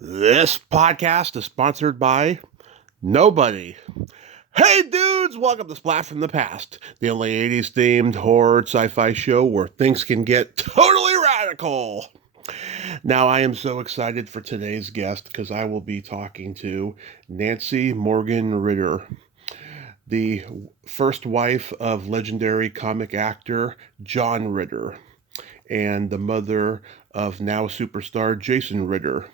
This podcast is sponsored by nobody. Hey dudes, welcome to Splat from the Past, the only 80s themed horror sci-fi show where things can get totally radical. Now I am so excited for today's guest because I will be talking to Nancy Morgan Ritter, the first wife of legendary comic actor John Ritter and the mother of now superstar Jason Ritter.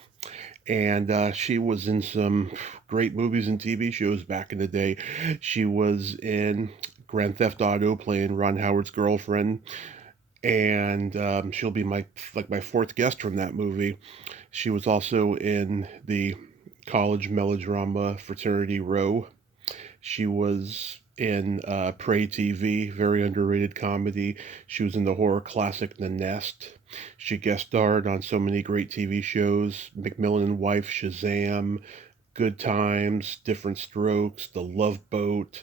And she was in some great movies and TV shows back in the day. She was in Grand Theft Auto playing Ron Howard's girlfriend, and she'll be my fourth guest from that movie. She was also in the college melodrama Fraternity Row. She was in Prey TV, very underrated comedy. She was in the horror classic The Nest. She guest starred on so many great TV shows: Macmillan and Wife, Shazam, Good Times, Different Strokes, The Love Boat,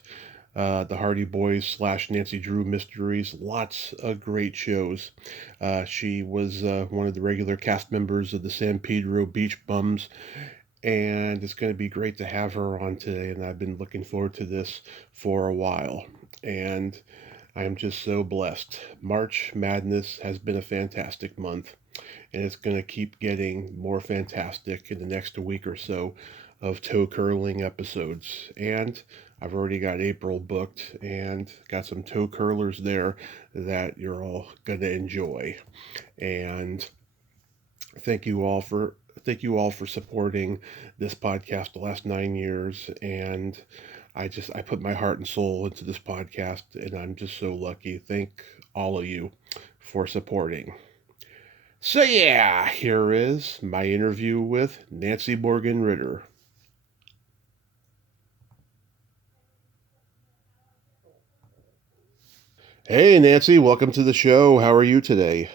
The Hardy Boys / Nancy Drew Mysteries. Lots of great shows. She was one of the regular cast members of the San Pedro Beach Bums, and it's going to be great to have her on today. And I've been looking forward to this for a while, and I am just so blessed. March Madness has been a fantastic month, and it's going to keep getting more fantastic in the next week or so of toe curling episodes. And I've already got April booked and got some toe curlers there that you're all going to enjoy. And thank you all for supporting this podcast the last 9 years. And I put my heart and soul into this podcast, and I'm just so lucky. Thank all of you for supporting. So yeah, here is my interview with Nancy Morgan Ritter. Hey Nancy, welcome to the show. How are you today?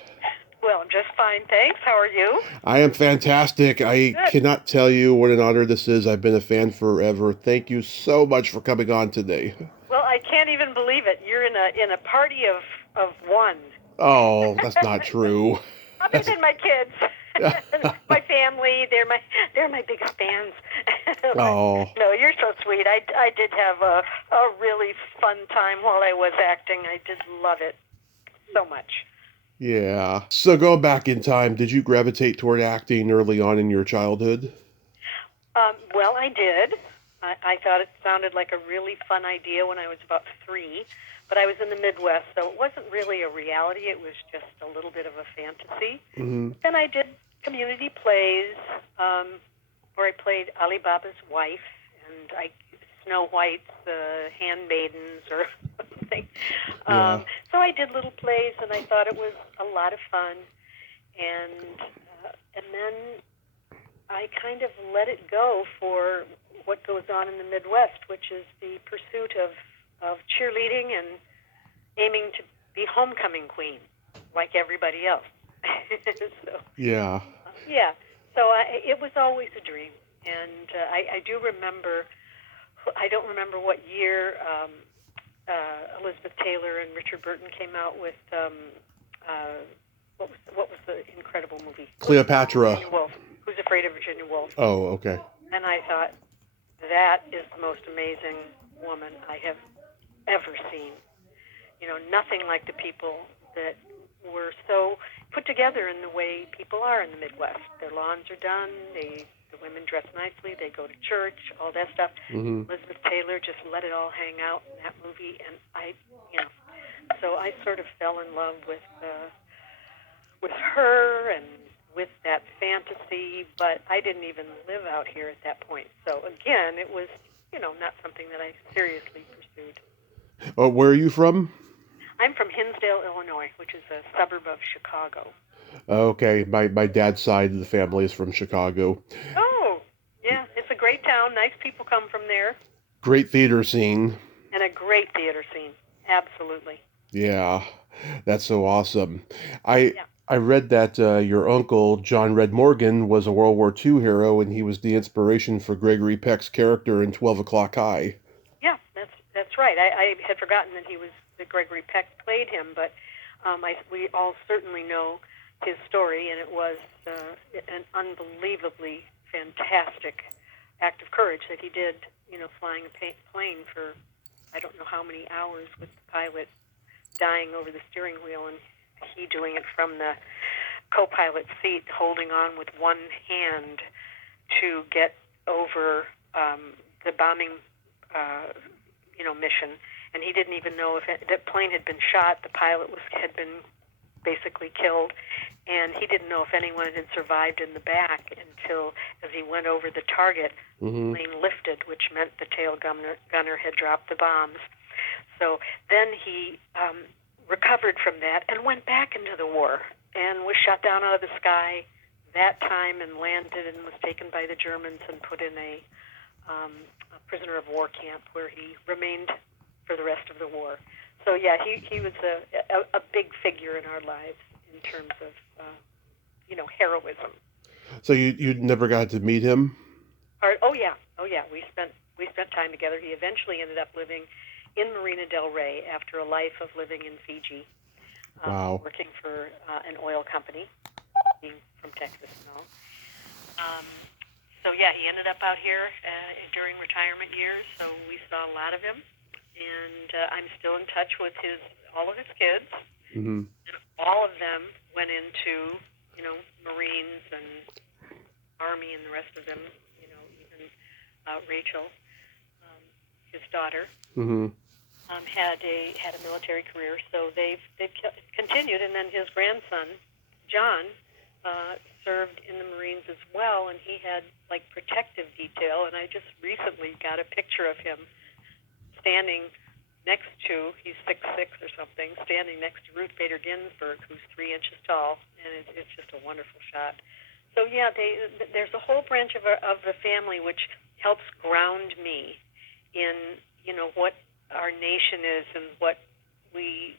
Well, I'm just fine, thanks. How are you? I am fantastic. I Good. cannot tell you what an honor this is. I've been a fan forever. Thank you so much for coming on today. Well, I can't even believe it. You're in a party of one. Oh, that's not true. Other than my kids, my family, they're my biggest fans. Oh, No, you're so sweet. I did have a really fun time while I was acting. I did love it so much. yeah. So going back in time, did you gravitate toward acting early on in your childhood? Well, I did. I thought it sounded like a really fun idea when I was about 3, but I was in the Midwest, so it wasn't really a reality. It was just a little bit of a fantasy. Mm-hmm. Then I did community plays where I played Ali Baba's wife, and Snow White's handmaidens or something. Yeah. So I did little plays, and I thought it was a lot of fun. And then I kind of let it go for what goes on in the Midwest, which is the pursuit of cheerleading and aiming to be homecoming queen, like everybody else. So, Yeah. yeah. So it was always a dream. And I do remember, I don't remember what year Elizabeth Taylor and Richard Burton came out with, what was the incredible movie? Cleopatra. Virginia Woolf. Who's Afraid of Virginia Woolf? Oh, okay. And I thought, that is the most amazing woman I have ever seen. You know, nothing like the people that were so put together in the way people are in the Midwest. Their lawns are done, the women dress nicely, they go to church, all that stuff. Mm-hmm. Elizabeth Taylor just let it all hang out in that movie, and so I sort of fell in love with her and with that fantasy, but I didn't even live out here at that point. So again, it was, not something that I seriously pursued. Oh, where are you from? I'm from Hinsdale, Illinois, which is a suburb of Chicago. Okay, my dad's side of the family is from Chicago. Oh, yeah, it's a great town. Nice people come from there. Great theater scene. And a great theater scene. Absolutely. Yeah, that's so awesome. I Yeah. I read that your uncle John Red Morgan was a World War II hero, and he was the inspiration for Gregory Peck's character in 12 O'Clock High. Yeah, that's right. I had forgotten that Gregory Peck played him, but we all certainly know his story, and it was an unbelievably fantastic act of courage that he did, flying a plane for I don't know how many hours with the pilot dying over the steering wheel and he doing it from the co-pilot seat, holding on with one hand to get over the bombing, mission. And he didn't even know if the plane had been shot. The pilot had been basically killed, and he didn't know if anyone had survived in the back until, as he went over the target, the plane lifted, which meant the tail gunner had dropped the bombs. So then he recovered from that and went back into the war and was shot down out of the sky that time and landed and was taken by the Germans and put in a prisoner of war camp where he remained for the rest of the war. So yeah, he was a big figure in our lives in terms of heroism. So you never got to meet him? Oh yeah. We spent time together. He eventually ended up living in Marina del Rey after a life of living in Fiji. Wow. Working for an oil company, being from Texas and all. So yeah, he ended up out here during retirement years. So we saw a lot of him, and I'm still in touch with all of his kids. Mm-hmm. And all of them went into Marines and Army, and the rest of them, even Rachel, his daughter. Mm-hmm. Had a military career, so they've continued. And then his grandson, John, served in the Marines as well, and he had like protective detail. And I just recently got a picture of him standing next to, he's 6'6" or something, standing next to Ruth Bader Ginsburg, who's 3 inches tall, and it's just a wonderful shot. So yeah, there's a whole branch of the family which helps ground me in what our nation is and what we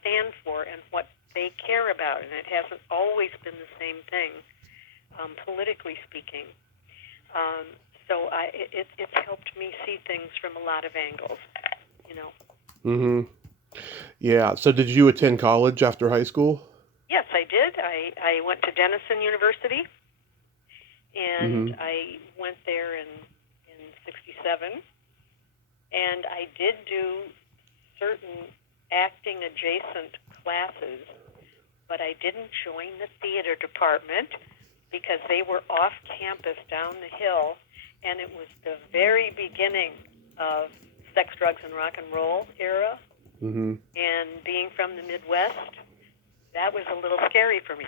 stand for and what they care about, and it hasn't always been the same thing, politically speaking. So it's helped me see things from a lot of angles, Mm-hmm. Yeah. So did you attend college after high school? Yes, I did. I went to Denison University, and I went there in '67. And I did do certain acting-adjacent classes, but I didn't join the theater department because they were off campus down the hill, and it was the very beginning of sex, drugs, and rock and roll era. Mm-hmm. And being from the Midwest, that was a little scary for me.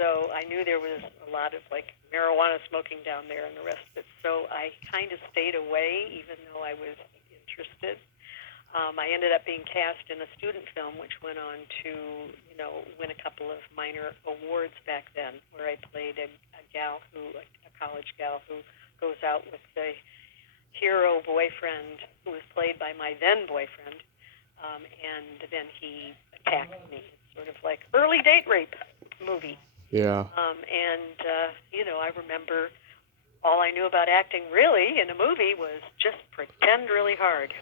So I knew there was a lot of marijuana smoking down there and the rest of it. So I kind of stayed away, even though I was interested. I ended up being cast in a student film, which went on to, win a couple of minor awards back then, where I played a college gal who goes out with the hero boyfriend, who was played by my then boyfriend, and then he attacked me. Sort of like early date rape movie. Yeah. I remember all I knew about acting really in a movie was just pretend really hard,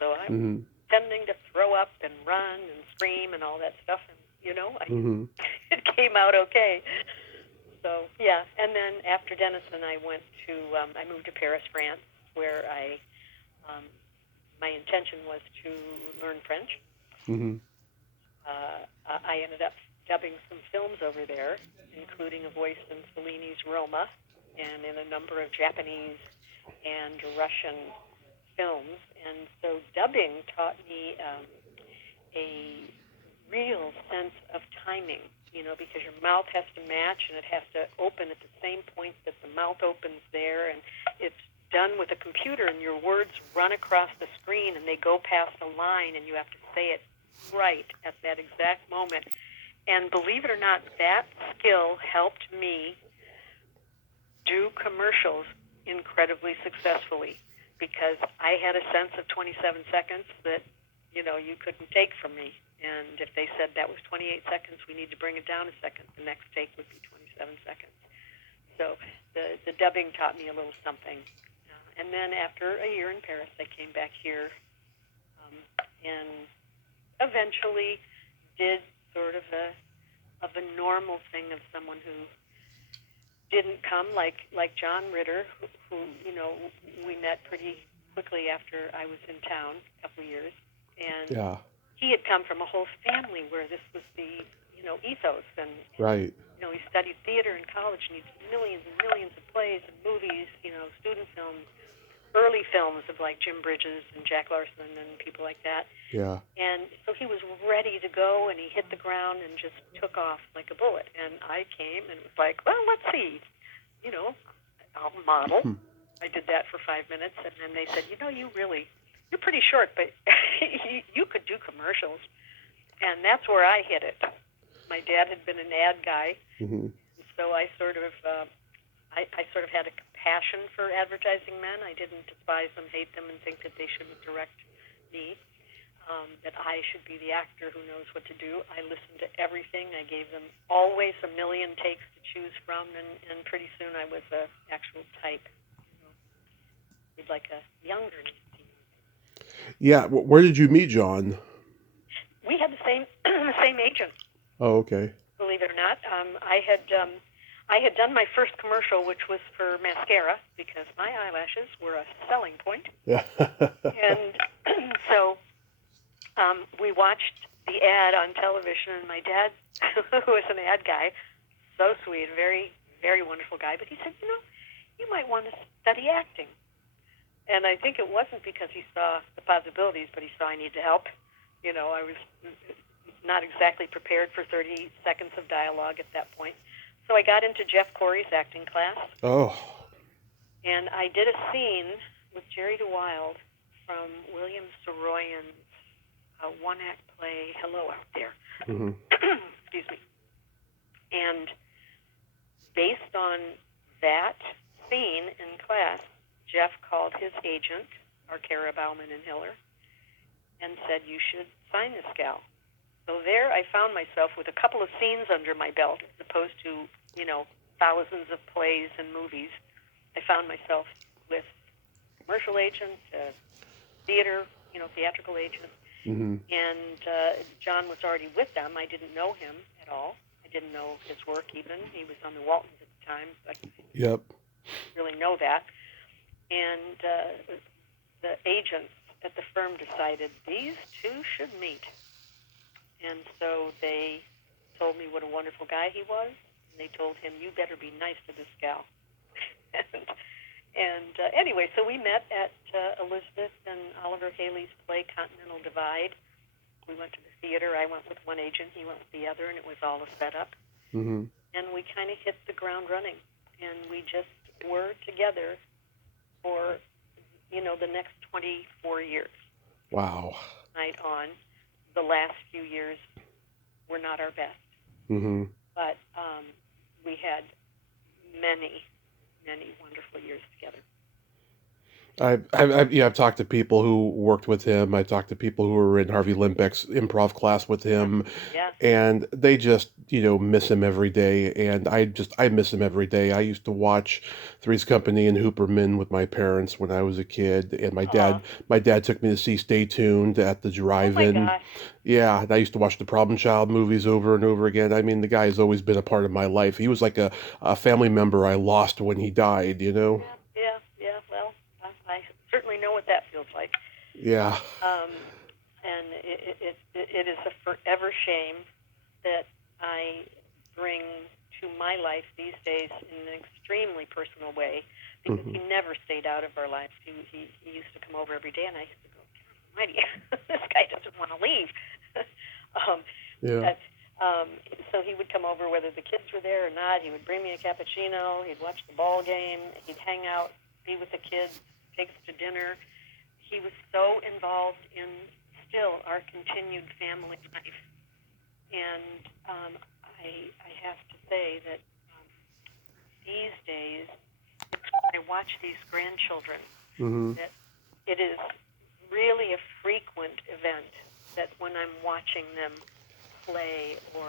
so I'm pretending to throw up and run and scream and all that stuff, and, it came out okay. So, yeah, and then after Denison, I moved to Paris, France, where my intention was to learn French. Mm-hmm. I ended up dubbing some films over there, including a voice in Fellini's Roma and in a number of Japanese and Russian films. And so dubbing taught me a real sense of timing, because your mouth has to match and it has to open at the same point that the mouth opens there. And it's done with a computer, and your words run across the screen and they go past a line, and you have to say it right at that exact moment. And believe it or not, that skill helped me do commercials incredibly successfully, because I had a sense of 27 seconds that, you couldn't take from me. And if they said that was 28 seconds, we need to bring it down a second. The next take would be 27 seconds. So the dubbing taught me a little something. And then after a year in Paris, I came back here and eventually did sort of a normal thing of someone who didn't come like John Ritter, who we met pretty quickly after I was in town, a couple of years, and Yeah. he had come from a whole family where this was the ethos, and Right. he studied theater in college, and he did millions and millions of plays and movies, student films, early films of like Jim Bridges and Jack Larson and people like that. Yeah. And so he was ready to go, and he hit the ground and just took off like a bullet. And I came and was like, well, let's see, I'll model. I did that for 5 minutes, and then they said, you're pretty short, but you could do commercials. And that's where I hit it. My dad had been an ad guy, so I sort of had a compassion for advertising men. I didn't despise them, hate them, and think that they shouldn't direct me. That I should be the actor who knows what to do. I listened to everything. I gave them always a million takes to choose from, and pretty soon I was an actual type. Like a younger Nancy. Yeah. Where did you meet John? We had the same agent. Oh, okay. Believe it or not, I had done my first commercial, which was for mascara, because my eyelashes were a selling point. Yeah. And so we watched the ad on television, and my dad, who was an ad guy, so sweet, very, very wonderful guy, but he said, you might want to study acting. And I think it wasn't because he saw the possibilities, but he saw I needed help. I was not exactly prepared for 30 seconds of dialogue at that point. So I got into Jeff Corey's acting class. Oh. And I did a scene with Jerry DeWild from William Saroyan's one-act play, Hello Out There. Excuse me. And based on that scene in class, Jeff called his agent, Arcara Bauman and Hiller, and said, you should sign this gal. So there I found myself with a couple of scenes under my belt, as opposed to, thousands of plays and movies. I found myself with commercial agents, theater, theatrical agents. And John was already with them. I didn't know him at all. I didn't know his work even. He was on the Waltons at the time, but I didn't really know that. And the agents at the firm decided these two should meet. And so they told me what a wonderful guy he was. And they told him, you better be nice to this gal. and anyway, so we met at Elizabeth and Oliver Haley's play Continental Divide. We went to the theater. I went with one agent. He went with the other, and it was all a setup. And we kind of hit the ground running. And we just were together for, the next 24 years. Wow. Night on. The last few years were not our best. But we had many, many wonderful years together. I've talked to people who worked with him. I talked to people who were in Harvey Limbeck's improv class with him. Yeah. And they just, miss him every day. And I miss him every day. I used to watch Three's Company and Hooperman with my parents when I was a kid. And my dad took me to see Stay Tuned at the drive-in. Oh my gosh. Yeah, and I used to watch the Problem Child movies over and over again. I mean, the guy has always been a part of my life. He was like a family member I lost when he died, Yeah. Well, I certainly know what that feels like. Yeah. And it is a forever shame that I bring to my life these days in an extremely personal way, because he never stayed out of our lives. He used to come over every day, and I used to go, "Almighty, this guy doesn't want to leave." So he would come over whether the kids were there or not. He would bring me a cappuccino. He'd watch the ball game. He'd hang out, be with the kids, take us to dinner. He was so involved in still our continued family life. And I have to say that these days, I watch these grandchildren, that it is really a frequent event that when I'm watching them play or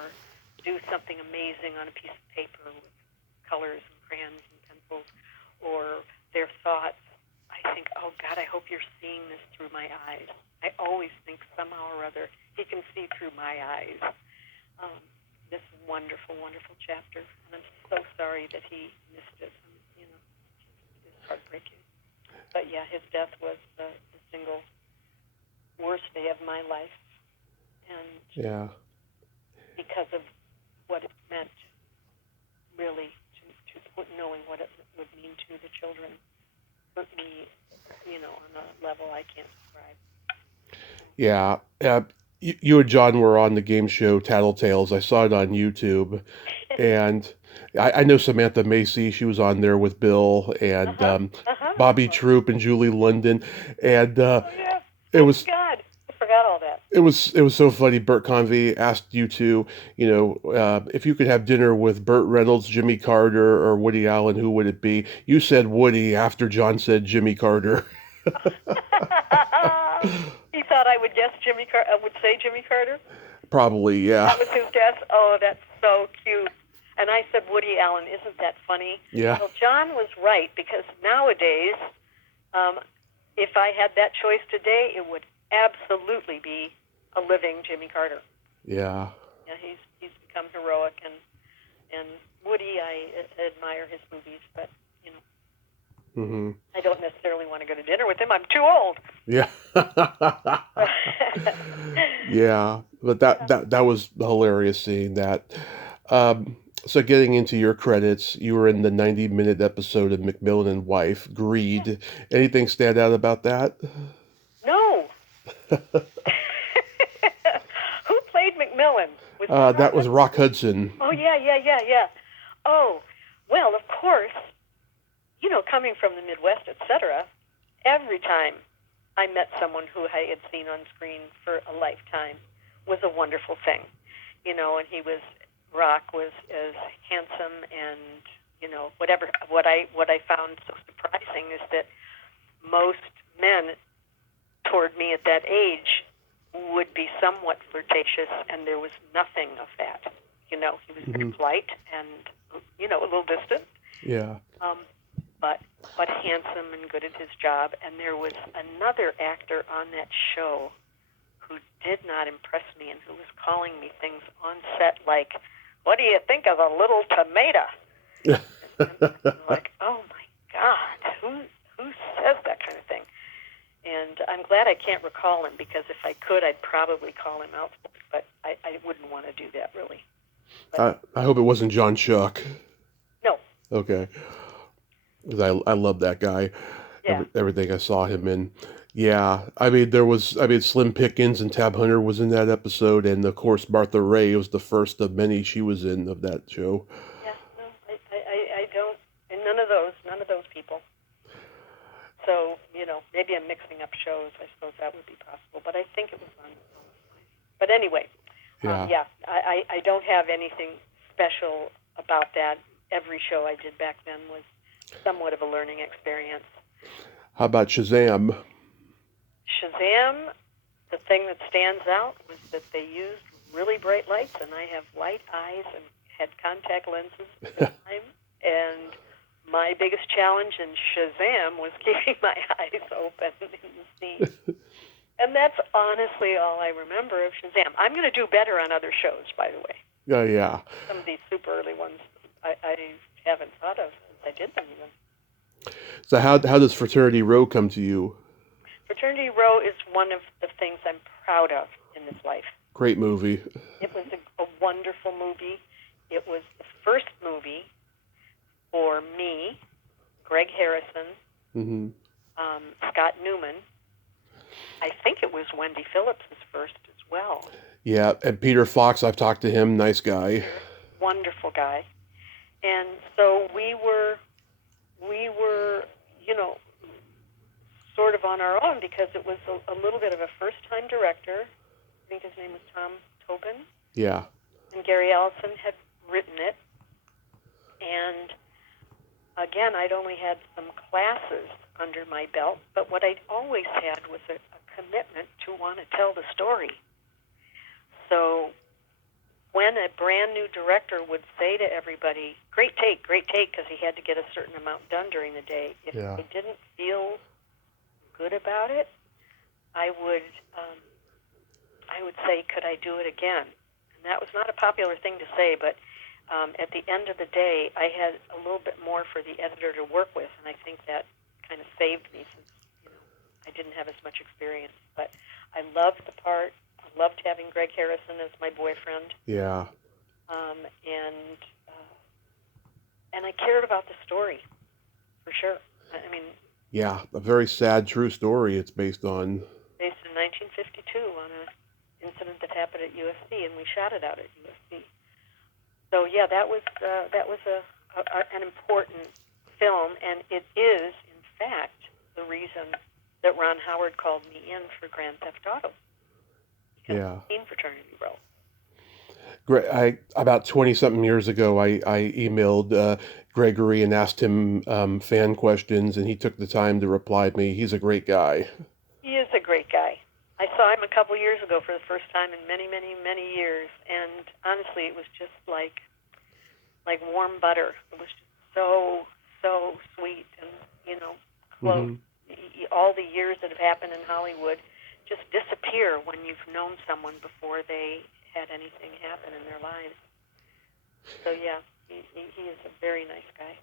do something amazing on a piece of paper with colors and crayons and pencils, or their thoughts, I think, oh God, I hope you're seeing this through my eyes. I always think somehow or other he can see through my eyes. This wonderful, wonderful chapter. And I'm so sorry that he yeah, his death was the single worst day of my life, and Yeah. because of what it meant, really, to knowing what it would mean to the children, hurt me, on a level I can't describe. Yeah. You and John were on the game show Tattletales. I saw it on YouTube. And I know Samantha Macy. She was on there with Bill and Bobby Troop and Julie London. And Oh yeah. it Oh was God, I forgot all that. it was so funny. Bert Convy asked you to, if you could have dinner with Burt Reynolds, Jimmy Carter, or Woody Allen, who would it be? You said Woody after John said Jimmy Carter. He thought I would guess would say Jimmy Carter. Probably, yeah. That was his guess. Oh, that's so cute. And I said Woody Allen. Isn't that funny? Yeah. Well, John was right, because nowadays, if I had that choice today, it would absolutely be a living Jimmy Carter. Yeah. Yeah, he's become heroic, and Woody, I admire his movies, but Mm-hmm. I don't necessarily want to go to dinner with him. I'm too old. Yeah. Yeah. But that was hilarious seeing that. So getting into your credits, you were in the 90-minute episode of Macmillan and Wife, Greed. Anything stand out about that? No. Who played Macmillan? That was Rock Hudson. Oh, yeah. Oh, well, of course, coming from the Midwest, etc., every time I met someone who I had seen on screen for a lifetime was a wonderful thing. And Rock was as handsome, and, whatever. What I found so surprising is that most men toward me at that age would be somewhat flirtatious, and there was nothing of that. He was very polite and, a little distant. Yeah. But handsome and good at his job. And there was another actor on that show who did not impress me, and who was calling me things on set like, "What do you think of a little tomato?" I'm like, oh my God, who says that kind of thing? And I'm glad I can't recall him, because if I could, I'd probably call him out. But I wouldn't want to do that, really. But, I hope it wasn't John Schuck. No. Okay. Because I love that guy. Yeah. Everything I saw him in. Yeah. Slim Pickens and Tab Hunter was in that episode, and of course Martha Ray was the first of many she was in of that show. Yeah, no, I don't, and none of those people. So, maybe I'm mixing up shows. I suppose that would be possible, but I think it was on. But anyway, Yeah. I don't have anything special about that. Every show I did back then was somewhat of a learning experience. How about Shazam? Shazam, the thing that stands out was that they used really bright lights, and I have light eyes and had contact lenses at the time. And my biggest challenge in Shazam was keeping my eyes open in the scene. And that's honestly all I remember of Shazam. I'm going to do better on other shows, by the way. Oh, yeah. Some of these super early ones I haven't thought of since I did them even. So how does Fraternity Row come to you? Fraternity Row is one of the things I'm proud of in this life. Great movie. It was a wonderful movie. It was the first movie for me, Greg Harrison, Scott Newman. I think it was Wendy Phillips' first as well. Yeah, and Peter Fox, I've talked to him, nice guy. Wonderful guy. And so we were, sort of on our own, because it was a little bit of a first-time director. I think his name was Tom Tobin. Yeah. And Gary Allison had written it. And again, I'd only had some classes under my belt, but what I'd always had was a commitment to want to tell the story. So when a brand new director would say to everybody, great take, because he had to get a certain amount done during the day, if they didn't feel good about it, I would say, could I do it again? And that was not a popular thing to say, but at the end of the day, I had a little bit more for the editor to work with, and I think that kind of saved me, since I didn't have as much experience. But I loved the part. I loved having Greg Harrison as my boyfriend. Yeah. And I cared about the story, for sure. I mean, Yeah, a very sad, true story it's based on. based in 1952 on an incident that happened at USC, and we shot it out at USC. So yeah, that was an important film, and it is, in fact, the reason that Ron Howard called me in for Grand Theft Auto. Because Yeah. I've seen Fraternity Row. About 20-something years ago, I emailed Gregory and asked him fan questions, and he took the time to reply to me. He's a great guy. He is a great guy. I saw him a couple years ago for the first time in many, many, many years, and honestly, it was just like warm butter. It was just so sweet and, close. Mm-hmm. All the years that have happened in Hollywood just disappear when you've known someone before they had anything happen in their lives. So yeah, he is a very nice guy.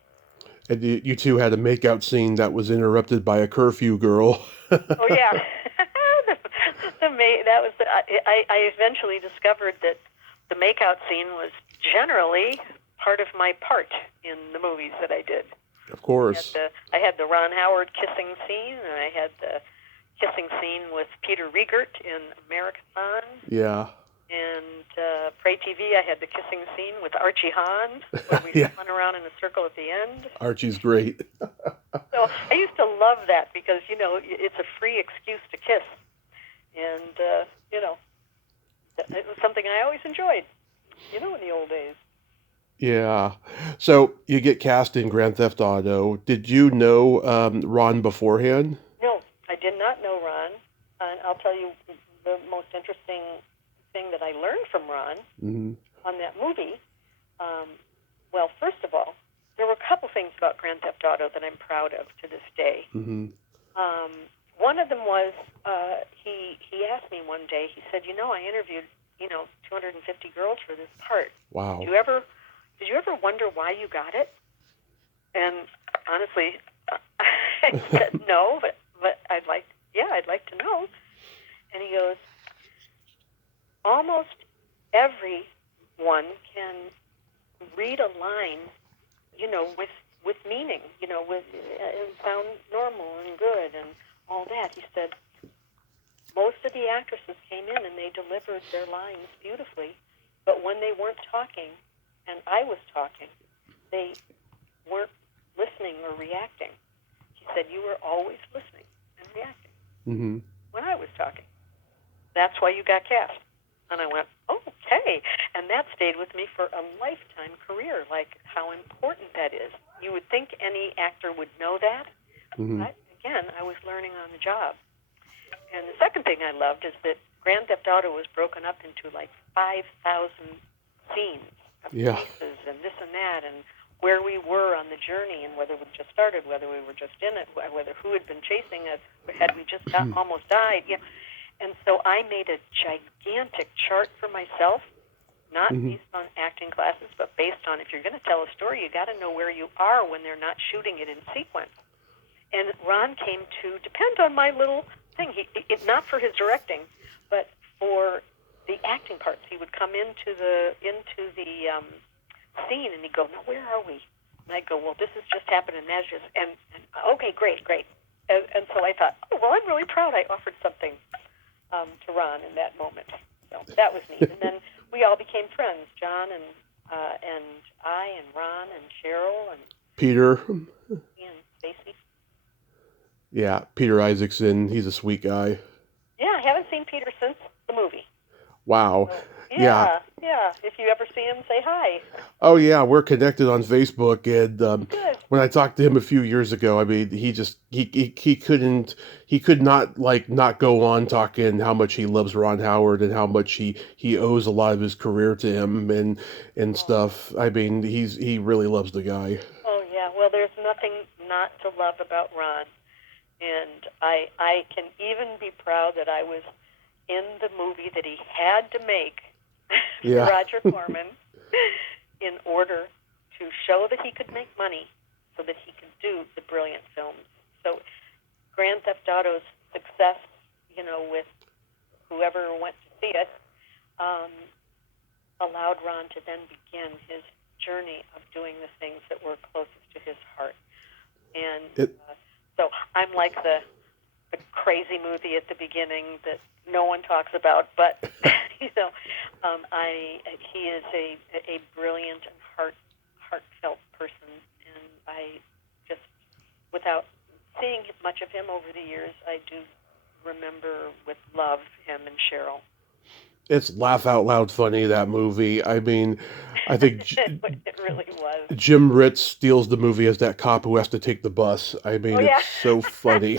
And you two had a makeout scene that was interrupted by a curfew girl. Oh yeah, that was. I eventually discovered that the makeout scene was generally part of my part in the movies that I did. Of course. I had the Ron Howard kissing scene, and I had the kissing scene with Peter Riegert in Americathon. Yeah. And Pray TV, I had the kissing scene with Archie Hahn, where we spun around in a circle at the end. Archie's great. So I used to love that because, it's a free excuse to kiss. And, it was something I always enjoyed, in the old days. Yeah. So you get cast in Grand Theft Auto. Did you know Ron beforehand? No, I did not know Ron. And I'll tell you the most interesting thing that I learned from Ron on that movie. Well, first of all, there were a couple things about Grand Theft Auto that I'm proud of to this day. Mm-hmm. One of them was he asked me one day. He said, I interviewed 250 girls for this part. Wow. Did you ever wonder why you got it? And honestly, I said no, but I'd like to know. And he goes, almost everyone can read a line, with meaning, and sound normal and good and all that. He said, most of the actresses came in and they delivered their lines beautifully, but when they weren't talking and I was talking, they weren't listening or reacting. He said, you were always listening and reacting when I was talking. That's why you got cast. And I went, okay. And that stayed with me for a lifetime career, like how important that is. You would think any actor would know that. But again, I was learning on the job. And the second thing I loved is that Grand Theft Auto was broken up into like 5,000 scenes of places and this and that, and where we were on the journey, and whether we just started, whether we were just in it, whether who had been chasing us, had we just almost died. Yeah. And so I made a gigantic chart for myself, not based on acting classes, but based on if you're going to tell a story, you got to know where you are when they're not shooting it in sequence. And Ron came to depend on my little thing. Not for his directing, but for the acting parts. He would come into the scene and he'd go, "Now where are we?" And I'd go, "Well, this has just happened, and that's just and okay, great." And so I thought, "Oh, well, I'm really proud I offered something to Ron in that moment." So that was neat. And then we all became friends, John and I and Ron and Cheryl and Peter. And Stacy. Yeah, Peter Isaacson. He's a sweet guy. Yeah, I haven't seen Peter since the movie. Wow. So, yeah. If you ever see him, say hi. Oh yeah, we're connected on Facebook, and when I talked to him a few years ago, I mean, he could not not go on talking how much he loves Ron Howard and how much he owes a lot of his career to him and stuff. I mean, he really loves the guy. Oh yeah, well, there's nothing not to love about Ron, and I can even be proud that I was in the movie that he had to make for Roger Corman in order to show that he could make money so that he could do the brilliant films. So Grand Theft Auto's obsessed, with whoever went to see it, allowed Ron to then begin his journey of doing the things that were closest to his heart. And so I'm like the crazy movie at the beginning that no one talks about, but he is a brilliant and heartfelt person, and I just, without seeing much of him over the years, I do remember with love him and Cheryl. It's laugh out loud funny, that movie. I mean, I think it really was. Jim Ritz steals the movie as that cop who has to take the bus. I mean, yeah. It's so funny.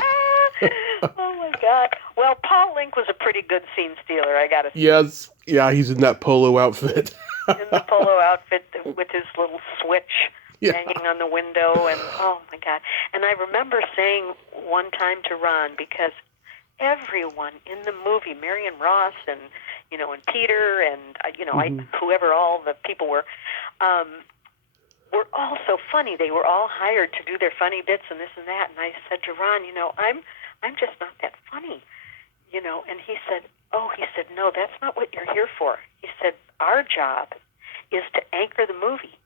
Oh my God. Well, Paul Link was a pretty good scene stealer, I gotta say. Yes, yeah, he's in that polo outfit. In the polo outfit with his little switch hanging on the window, and oh my God. And I remember saying one time to Ron, because everyone in the movie, Marion Ross and Peter and whoever all the people were all so funny. They were all hired to do their funny bits and this and that. And I said to Ron, I'm just not that funny, And he said, no, that's not what you're here for. He said, our job is to anchor the movie,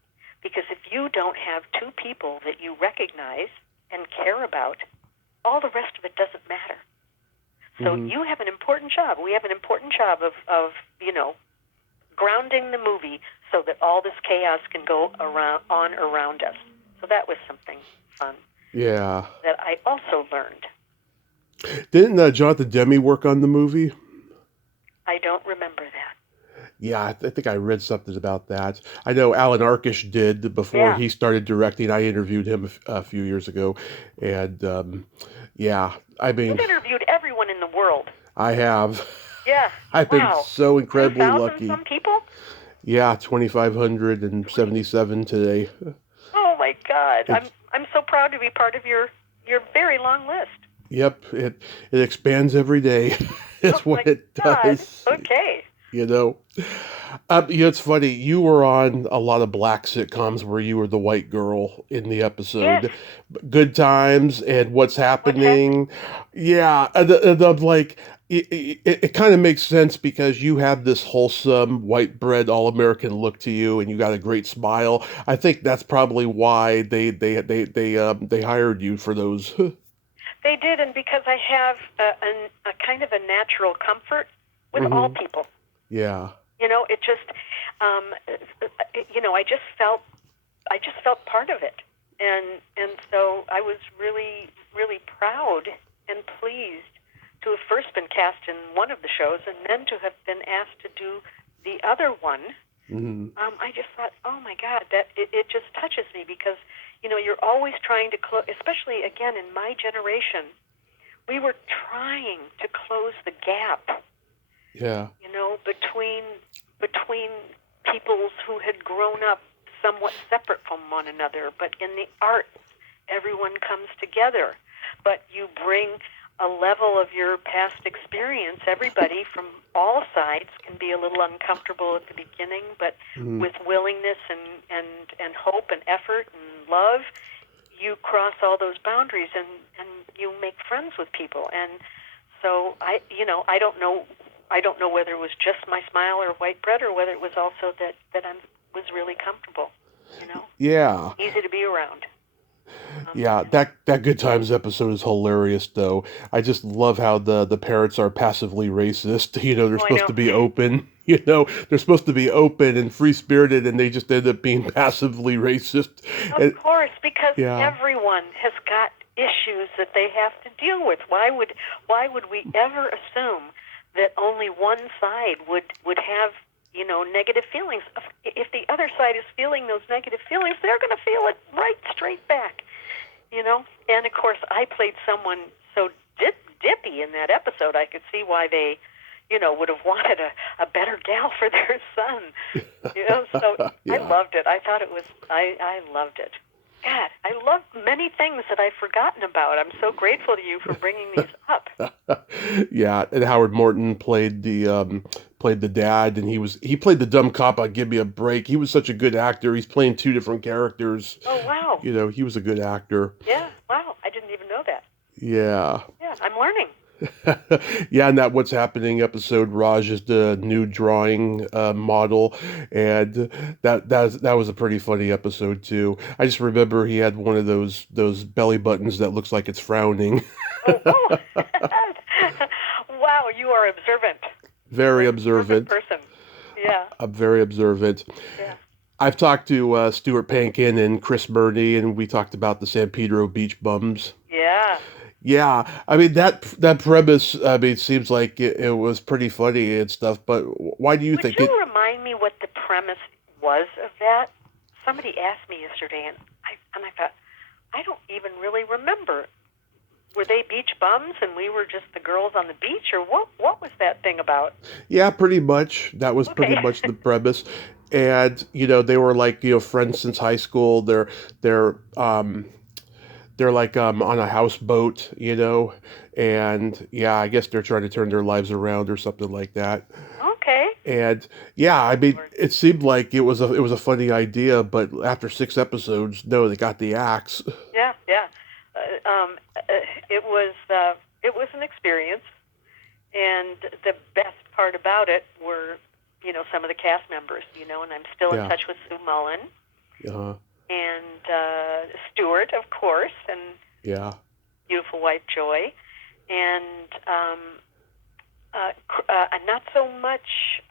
because if you don't have two people that you recognize and care about, all the rest of it doesn't matter. So you have an important job. We have an important job of grounding the movie so that all this chaos can go around us. So that was something fun. Yeah. That I also learned. Didn't Jonathan Demme work on the movie? I don't remember that. Yeah, I think I read something about that. I know Alan Arkish did before he started directing. I interviewed him a few years ago, and I mean, you've interviewed everyone in the world. I have. Yeah. I've been so incredibly 2,000 lucky. Some people. Yeah, 2,577 today. Oh my God! I'm so proud to be part of your very long list. Yep, it expands every day. That's what it does. Okay. It's funny. You were on a lot of black sitcoms where you were the white girl in the episode. Yes. Good Times and What's Happening. Yeah, like it kind of makes sense because you have this wholesome white bread all-American look to you, and you got a great smile. I think that's probably why they hired you for those. They did, and because I have a kind of a natural comfort with all people. Yeah. It just, I just felt part of it, and so I was really, really proud and pleased to have first been cast in one of the shows, and then to have been asked to do the other one. I just thought, oh my God, that it just touches me, because you're always trying to close, especially again in my generation, we were trying to close the gap. Yeah. Between peoples who had grown up somewhat separate from one another, but in the arts, everyone comes together. But you bring a level of your past experience. Everybody from all sides can be a little uncomfortable at the beginning, but with willingness and hope and effort and love, you cross all those boundaries and you make friends with people. And so I don't know whether it was just my smile or white bread, or whether it was also that I was really comfortable. Yeah. Easy to be around. Yeah, that Good Times episode is hilarious, though. I just love how the parents are passively racist. They're supposed to be open. They're supposed to be open and free-spirited, and they just end up being passively racist. Of course, because everyone has got issues that they have to deal with. Why would we ever assume that only one side would have negative feelings? If the other side is feeling those negative feelings, they're going to feel it right straight back. And of course, I played someone so dippy in that episode. I could see why they, would have wanted a better gal for their son. So I loved it. I thought it was. I loved it. God, I love many things that I've forgotten about. I'm so grateful to you for bringing these up. Yeah, and Howard Morton played the dad, and he played the dumb cop on Give Me a Break. He was such a good actor. He's playing two different characters. Oh, wow. He was a good actor. Yeah, wow. I didn't even know that. Yeah. Yeah, I'm learning. Yeah, and that What's Happening episode, Raj is the new drawing model, and that was a pretty funny episode too. I just remember he had one of those belly buttons that looks like it's frowning. Oh, oh. Wow, you are observant. Very You're an observant observant. person. Yeah, I'm very observant. yeah. I've talked to Stuart Pankin and Chris Murney, and we talked about the San Pedro Beach bums. Yeah. Yeah, I mean that premise. I mean, seems like it was pretty funny and stuff. But why do you Would think it? you remind me what the premise was of that? Somebody asked me yesterday, and I thought, I don't even really remember. Were they beach bums and we were just the girls on the beach, or what was that thing about? Yeah, pretty much. That was pretty Okay. much the premise. And they were like friends since high school. They're they're like on a houseboat, and yeah, I guess they're trying to turn their lives around or something like that. Okay. And yeah, I mean, it seemed like it was a funny idea, but after 6 episodes, no, they got the axe. Yeah, yeah. It was an experience, and the best part about it were, some of the cast members, and I'm still in Yeah. touch with Sue Mullen Uh, and Stuart, of course, and yeah. beautiful wife Joy, and not so much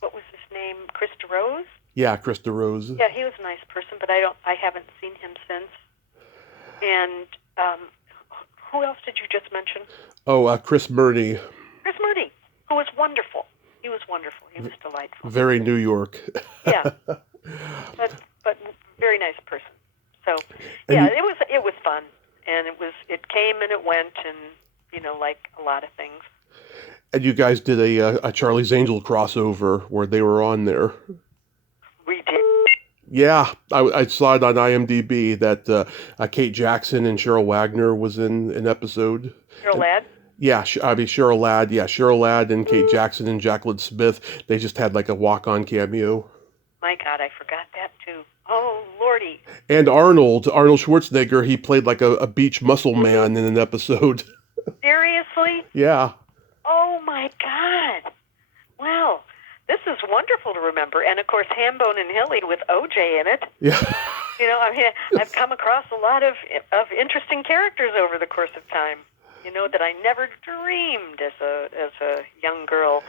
what was his name, Krista Rose. Yeah, Krista Rose. Yeah, he was a nice person, but I haven't seen him since. And who else did you just mention? Oh, Chris Murney. Chris Moody, who was wonderful. He was wonderful. He was delightful. Very New York. Yeah, but very nice person. So And yeah, you- it was fun, and it came and it went, and like a lot of things. And you guys did a Charlie's Angel crossover where they were on there. We did. Yeah, I saw it on IMDb that Kate Jackson and Cheryl Wagner was in an episode. Cheryl Ladd. Yeah, I mean Cheryl Ladd. Yeah, Cheryl Ladd and Kate Jackson and Jacqueline Smith. They just had like a walk-on cameo. My God, I forgot that too. Oh Lordy. And Arnold Schwarzenegger, he played like a beach muscle man in an episode. Seriously? Yeah. Oh my God. Well, this is wonderful to remember. And of course, Hambone and Hilly with OJ in it. Yeah. I've come across a lot of interesting characters over the course of time. That I never dreamed as a young girl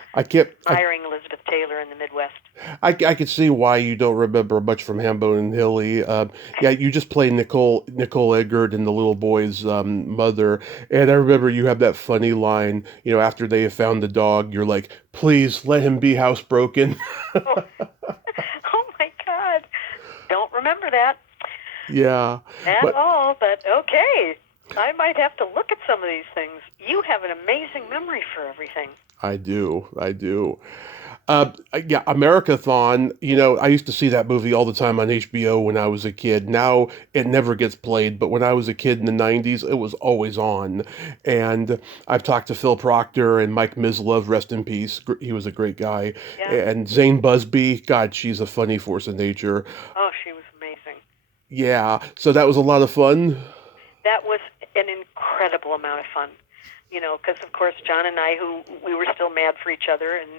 hiring Elizabeth Taylor in the Midwest. I could see why you don't remember much from Hambone and Hilly. Yeah, you just play Nicole Eggert and the little boy's mother. And I remember you have that funny line, after they have found the dog, you're like, please let him be housebroken. Oh. Oh my God. Don't remember that Yeah. at all, but okay. I might have to look at some of these things. You have an amazing memory for everything. I do. Yeah, Americathon, I used to see that movie all the time on HBO when I was a kid. Now it never gets played, but when I was a kid in the 90s, it was always on. And I've talked to Phil Proctor and Mike Mislove, rest in peace. He was a great guy. Yeah. And Zane Busby, God, she's a funny force of nature. Oh, she was amazing. Yeah, so that was a lot of fun. That was an incredible amount of fun, because of course John and I, we were still mad for each other, and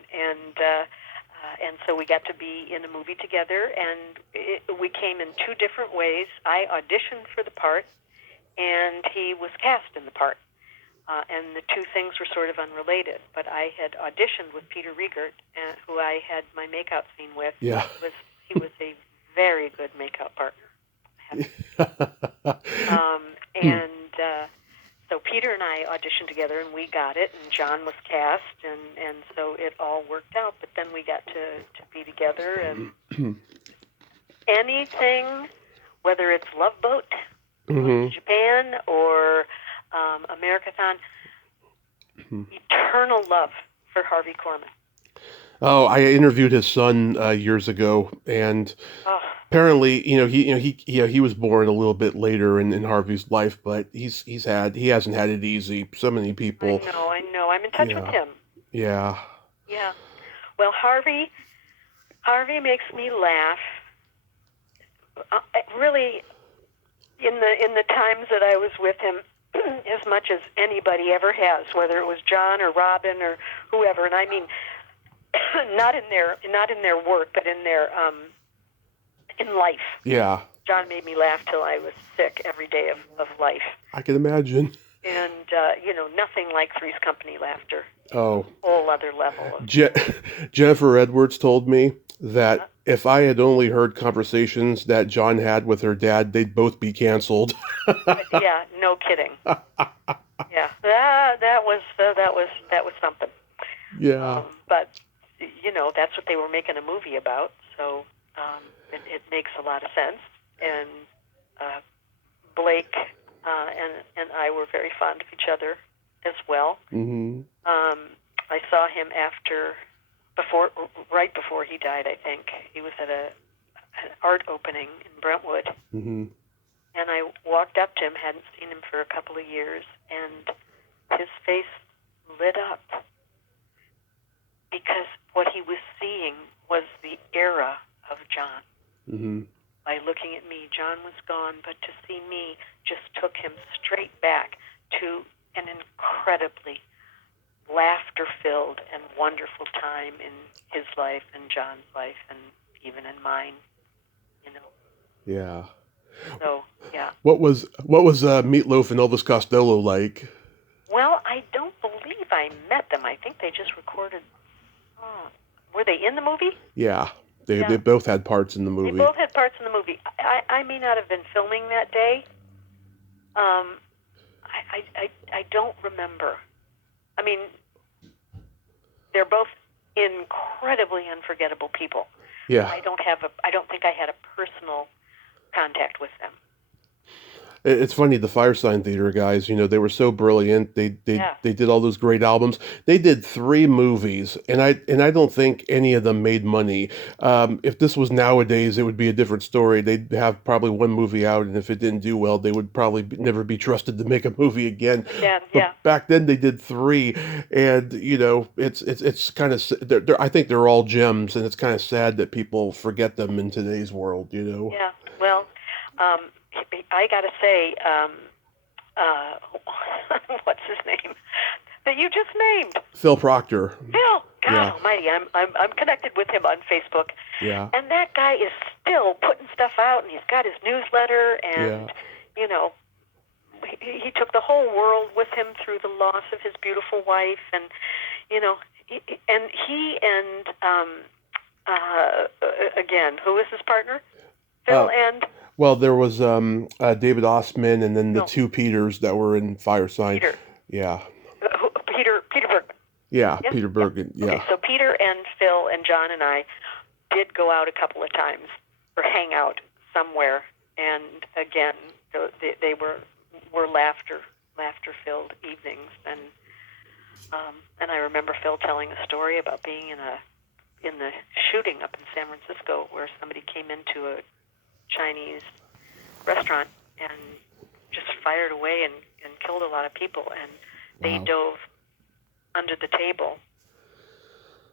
so we got to be in a movie together, and we came in two different ways. I auditioned for the part, and he was cast in the part, and the two things were sort of unrelated. But I had auditioned with Peter Riegert, who I had my makeout scene with. Yeah. He was a very good makeout partner. And so Peter and I auditioned together, and we got it, and John was cast, and so it all worked out. But then we got to be together, and anything, whether it's Love Boat, Japan, or Americathon, eternal love for Harvey Korman. Oh, I interviewed his son years ago, and apparently, he was born a little bit later in Harvey's life, but he hasn't had it easy. So many people. I know. I'm in touch with him. Yeah. Yeah. Well, Harvey makes me laugh. Really, in the times that I was with him, as much as anybody ever has, whether it was John or Robin or whoever. And I mean, not in their work, but in their in life. Yeah. John made me laugh till I was sick every day of life. I can imagine. And nothing like Three's Company laughter. Oh. Whole other level of. Jennifer Edwards told me that if I had only heard conversations that John had with her dad, they'd both be canceled. Yeah, no kidding. Yeah, that was something. Yeah. But that's what they were making a movie about, so it makes a lot of sense. And Blake and I were very fond of each other as well. Mm-hmm. I saw him right before he died, I think. He was at an art opening in Brentwood. Mm-hmm. And I walked up to him, hadn't seen him for a couple of years, and his face lit up because what he was seeing was the era of John. Mm-hmm. By looking at me, John was gone, but to see me just took him straight back to an incredibly laughter-filled and wonderful time in his life and John's life and even in mine, Yeah. So, yeah. What was Meatloaf and Elvis Costello like? Well, I don't believe I met them. I think they just recorded. Were they in the movie? Yeah. They both had parts in the movie. They both had parts in the movie. I may not have been filming that day. I don't remember. I mean, they're both incredibly unforgettable people. Yeah. I don't think I had a personal contact with them. It's funny, the Firesign Theater guys, they were so brilliant. They did all those great albums. They did 3 movies, and I don't think any of them made money. If this was nowadays, it would be a different story. They'd have probably 1 movie out, and if it didn't do well, they would probably never be trusted to make a movie again. Yeah, but back then they did 3, and it's kind of I think they're all gems, and it's kind of sad that people forget them in today's world. Yeah. Well. I gotta say, what's his name that you just named? Phil Proctor. Phil, God Almighty, I'm connected with him on Facebook. Yeah. And that guy is still putting stuff out, and he's got his newsletter, and he took the whole world with him through the loss of his beautiful wife, and again, who is his partner? Phil and. Well, there was David Ossman, and then the 2 Peters that were in Firesign. Peter. Yeah. Peter Bergman. Yeah, Peter Bergman. Yeah. Okay, so Peter and Phil and John and I did go out a couple of times or hang out somewhere, and again, they were laughter-filled evenings, and I remember Phil telling a story about being in the shooting up in San Francisco where somebody came into a Chinese restaurant and just fired away and killed a lot of people, and they dove under the table,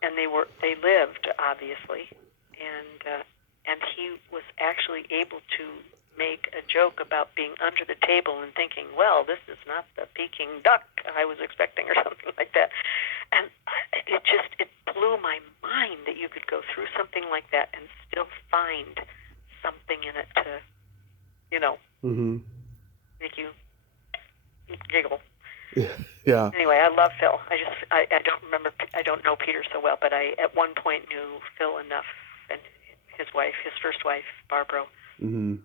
and they lived, obviously, and he was actually able to make a joke about being under the table and thinking, well, this is not the Peking duck I was expecting, or something like that. And it blew my mind that you could go through something like that and still find something in it to, make you giggle. Yeah. Anyway, I love Phil. I don't know Peter so well, but I at one point knew Phil enough, and his first wife, Barbara, and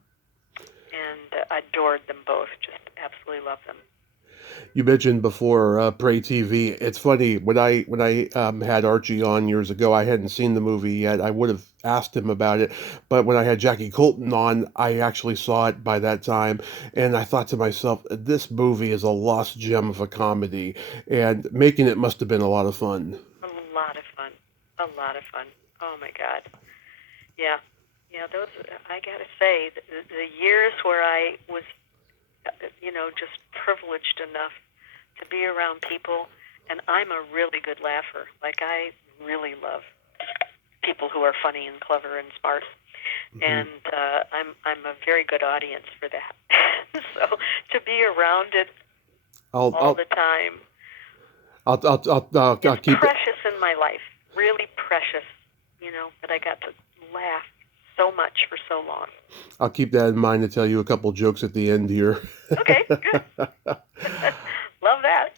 adored them both. Just absolutely loved them. You mentioned before Prey TV. It's funny, when I had Archie on years ago, I hadn't seen the movie yet. I would have asked him about it, but when I had Jackie Colton on, I actually saw it by that time, and I thought to myself, this movie is a lost gem of a comedy, and making it must have been a lot of fun. A lot of fun. Oh my God. Yeah. Those, I gotta say, the years where I was just privileged enough to be around people, and I'm a really good laugher. Like, I really love people who are funny and clever and smart, and I'm a very good audience for that. So to be around it all the time. I'll It's keep it. precious in my life, really precious, that I got to laugh so much for so long. I'll keep that in mind to tell you a couple jokes at the end here. Okay, good. Love that.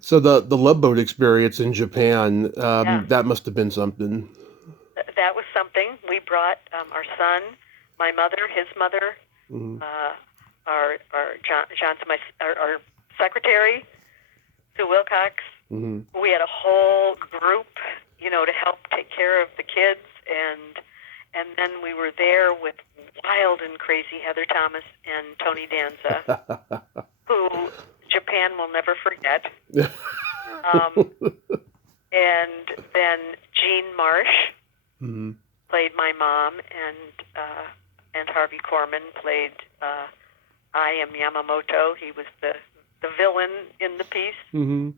So the Love Boat experience in Japan, Yeah, that must have been something. that was something. We brought our son, my mother, his mother, Mm-hmm. our Johnson, our secretary, Sue Wilcox. Mm-hmm. We had a whole group, to help take care of the kids, and then we were there with wild and crazy Heather Thomas and Tony Danza, who Japan will never forget. And then Jean Marsh Mm-hmm. played my mom, and Harvey Korman played I Am Yamamoto. He was the villain in the piece. Mm-hmm.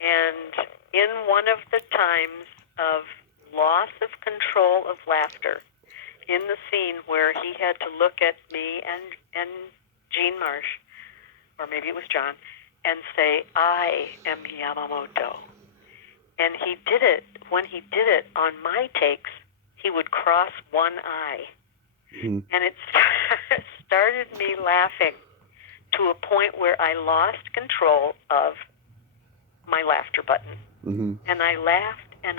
And in one of the times of loss of control of laughter, in the scene where he had to look at me and Jean Marsh, or maybe it was John, and say, I am Yamamoto. And he did it. When he did it on my takes, he would cross one eye. Mm-hmm. And it started me laughing to a point where I lost control of my laughter button. Mm-hmm. And I laughed, and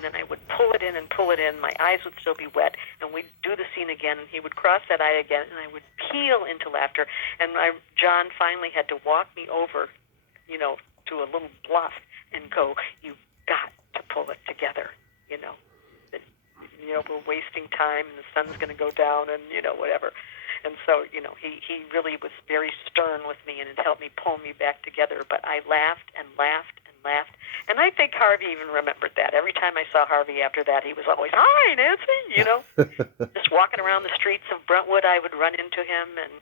then I would pull it in and pull it in. My eyes would still be wet, and we'd do the scene again, and he would cross that eye again, and I would peal into laughter. And John finally had to walk me over, to a little bluff and go, you've got to pull it together, we're wasting time, and the sun's going to go down, and, whatever. And so, he really was very stern with me, and it helped me pull me back together. But I laughed and laughed and laughed. And I think Harvey even remembered that. Every time I saw Harvey after that, he was always, hi, Nancy, Just walking around the streets of Brentwood, I would run into him, and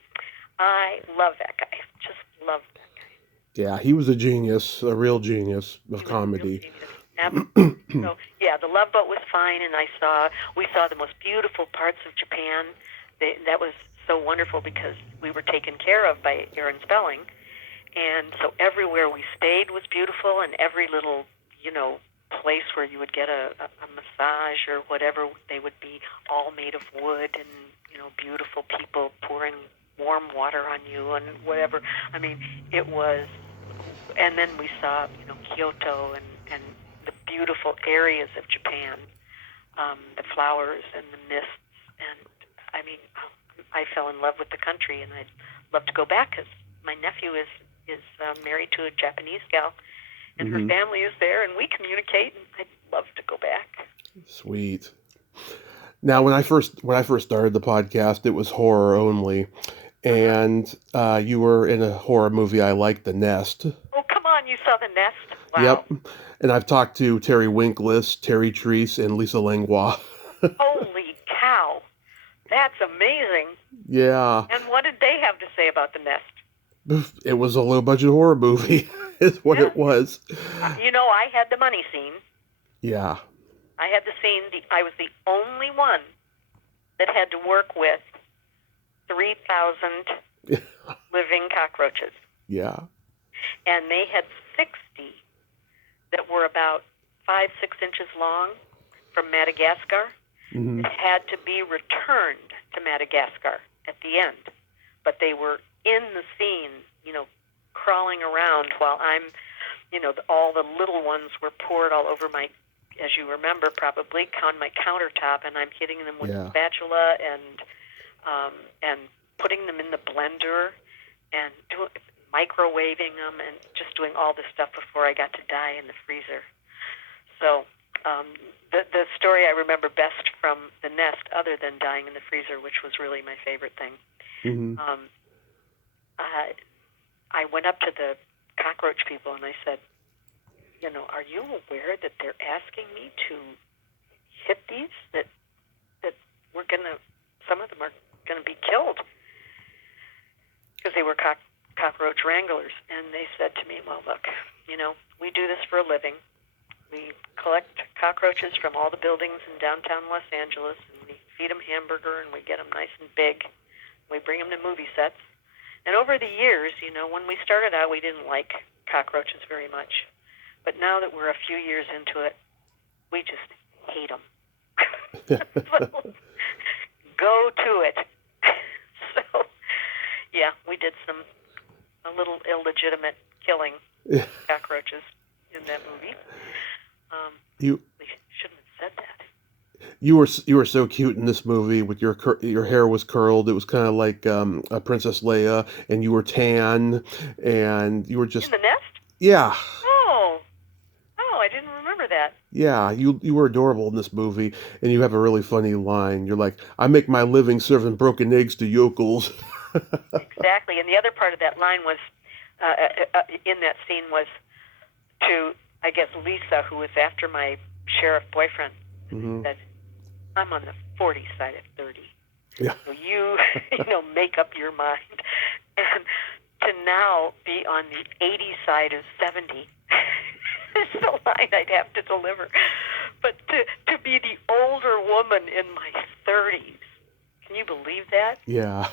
I love that guy. Just love that guy. Yeah, he was a genius, a real genius of comedy. So, yeah, the Love Boat was fine, and we saw the most beautiful parts of Japan. That was so wonderful because we were taken care of by Aaron Spelling, and so everywhere we stayed was beautiful, and every little, place where you would get a massage or whatever, they would be all made of wood, and, beautiful people pouring warm water on you and whatever. I mean, it was, and then we saw, Kyoto and the beautiful areas of Japan, the flowers and the mists, and I mean, I fell in love with the country, and I'd love to go back because my nephew is married to a Japanese gal, and her family is there, and we communicate, and I'd love to go back. Sweet. Now, when I first started the podcast, it was horror only, and you were in a horror movie I liked, The Nest. Oh, come on, you saw The Nest? Wow. Yep. And I've talked to Terry Winkless, Terry Treese, and Lisa Langlois. Holy cow. That's amazing. Yeah. And what did they have to say about The Nest? It was a low-budget horror movie, is what it was. I had the money scene. Yeah. I had the scene. I was the only one that had to work with 3,000 living cockroaches. Yeah. And they had 60 that were about 5-6 inches long from Madagascar. It had to be returned to Madagascar at the end. But they were in the scene, crawling around while I'm, all the little ones were poured all over my, as you remember probably, on my countertop, and I'm hitting them with a spatula and putting them in the blender and microwaving them and just doing all this stuff before I got to die in the freezer. So the story I remember best from The Nest, other than dying in the freezer, which was really my favorite thing, I went up to the cockroach people and I said, are you aware that they're asking me to hit these? That we're some of them are gonna be killed because they were cockroach wranglers. And they said to me, well, look, we do this for a living. We collect cockroaches from all the buildings in downtown Los Angeles, and we feed them hamburger, and we get them nice and big. We bring them to movie sets, And over the years, when we started out, we didn't like cockroaches very much. But now that we're a few years into it, we just hate them. So, go to it. So, yeah, we did a little illegitimate killing cockroaches in that movie. We shouldn't have said that. You were so cute in this movie with your hair was curled. It was kind of like a Princess Leia, and you were tan, and you were just in the nest. Yeah. Oh, I didn't remember that. Yeah, you were adorable in this movie, and you have a really funny line. You're like, "I make my living serving broken eggs to yokels." Exactly, and the other part of that line was in that scene was to, I guess, Lisa, who was after my sheriff boyfriend, said, "I'm on the 40 side of 30. Yeah. So you make up your mind." And to now be on the 80 side of 70 is the line I'd have to deliver. But to be the older woman in my 30s, can you believe that? Yeah.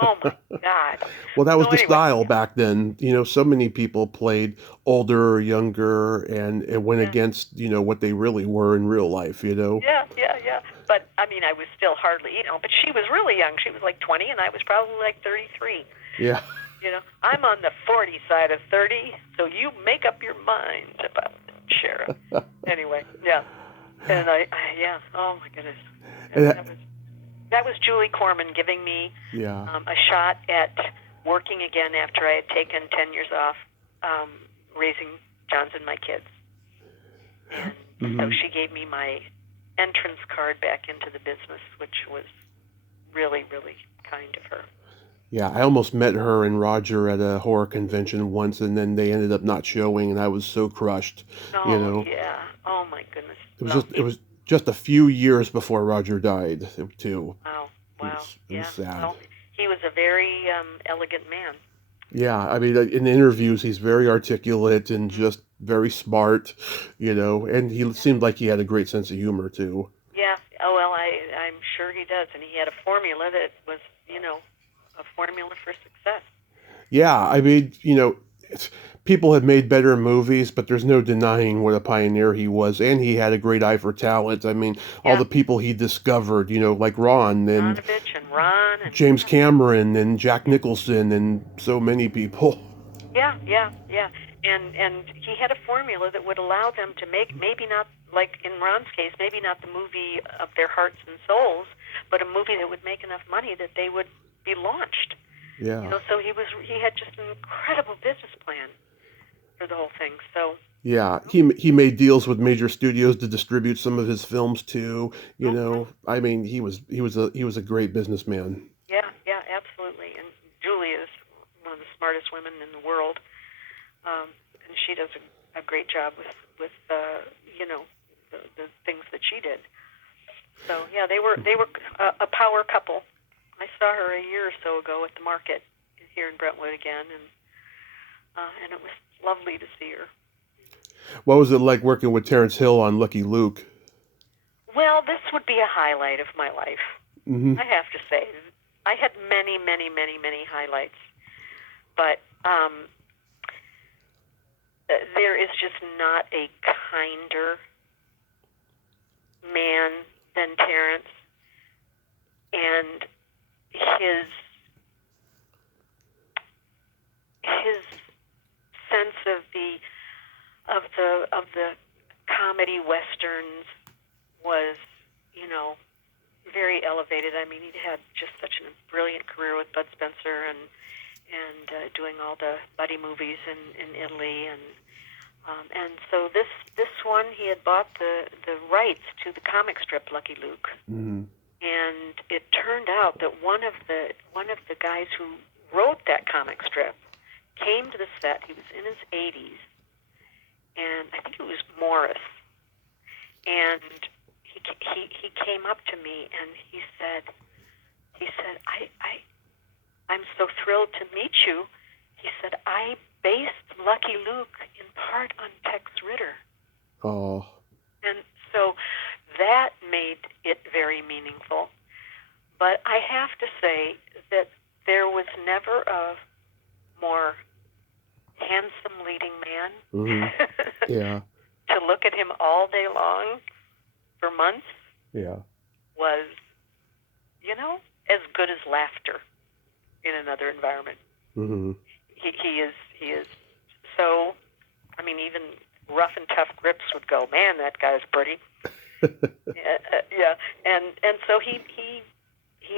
Oh my God. Well, that was So the anyway, style back then. So many people played older or younger, and it went against, what they really were in real life, Yeah. But, I mean, I was still hardly, but she was really young. She was like 20, and I was probably like 33. Yeah. I'm on the 40 side of 30, so you make up your mind about it, Sheriff. Anyway, yeah. And oh my goodness. That was Julie Corman giving me a shot at working again after I had taken 10 years off, raising Johns and my kids. And so she gave me my entrance card back into the business, which was really, really kind of her. Yeah, I almost met her and Roger at a horror convention once, and then they ended up not showing, and I was so crushed. Oh, yeah. Oh, my goodness. It was just a few years before Roger died, too. Wow. It was sad. Well, he was a very elegant man. Yeah, I mean, in interviews, he's very articulate and just very smart, and he seemed like he had a great sense of humor, too. Yeah. Oh, well, I'm sure he does. And he had a formula that was, a formula for success. Yeah, I mean, people have made better movies, but there's no denying what a pioneer he was, and he had a great eye for talent. I mean, all the people he discovered, like Ron and Ron and James Cameron and Jack Nicholson and so many people. Yeah. And he had a formula that would allow them to make, maybe not, like in Ron's case, maybe not the movie of their hearts and souls, but a movie that would make enough money that they would be launched. Yeah. So he had just an incredible business plan for the whole thing. So yeah, he made deals with major studios to distribute some of his films too. I mean, he was a great businessman. Yeah, absolutely. And Julie is one of the smartest women in the world, and she does a great job with the things that she did. So yeah, they were a power couple. I saw her a year or so ago at the market here in Brentwood again, and it was lovely to see her. What was it like working with Terrence Hill on Lucky Luke? Well, this would be a highlight of my life. Mm-hmm. I have to say. I had many, many, many, many highlights. But there is just not a kinder man than Terrence. And his sense of the comedy westerns was, very elevated. I mean, he'd had just such a brilliant career with Bud Spencer and doing all the buddy movies in Italy, and so this one he had bought the rights to the comic strip Lucky Luke, and it turned out that one of the guys who wrote that comic strip came to the set. He was in his 80s, and I think it was Morris, and he came up to me and he said, I'm so thrilled to meet you. He said, I based Lucky Luke in part on Tex Ritter. Oh. And so that made it very meaningful. But I have to say that there was never a more handsome leading man. Mm-hmm. Yeah. To look at him all day long for months Yeah. was, as good as laughter in another environment. Mm-hmm. He is so, even rough and tough grips would go, man, that guy's pretty. Yeah, and so he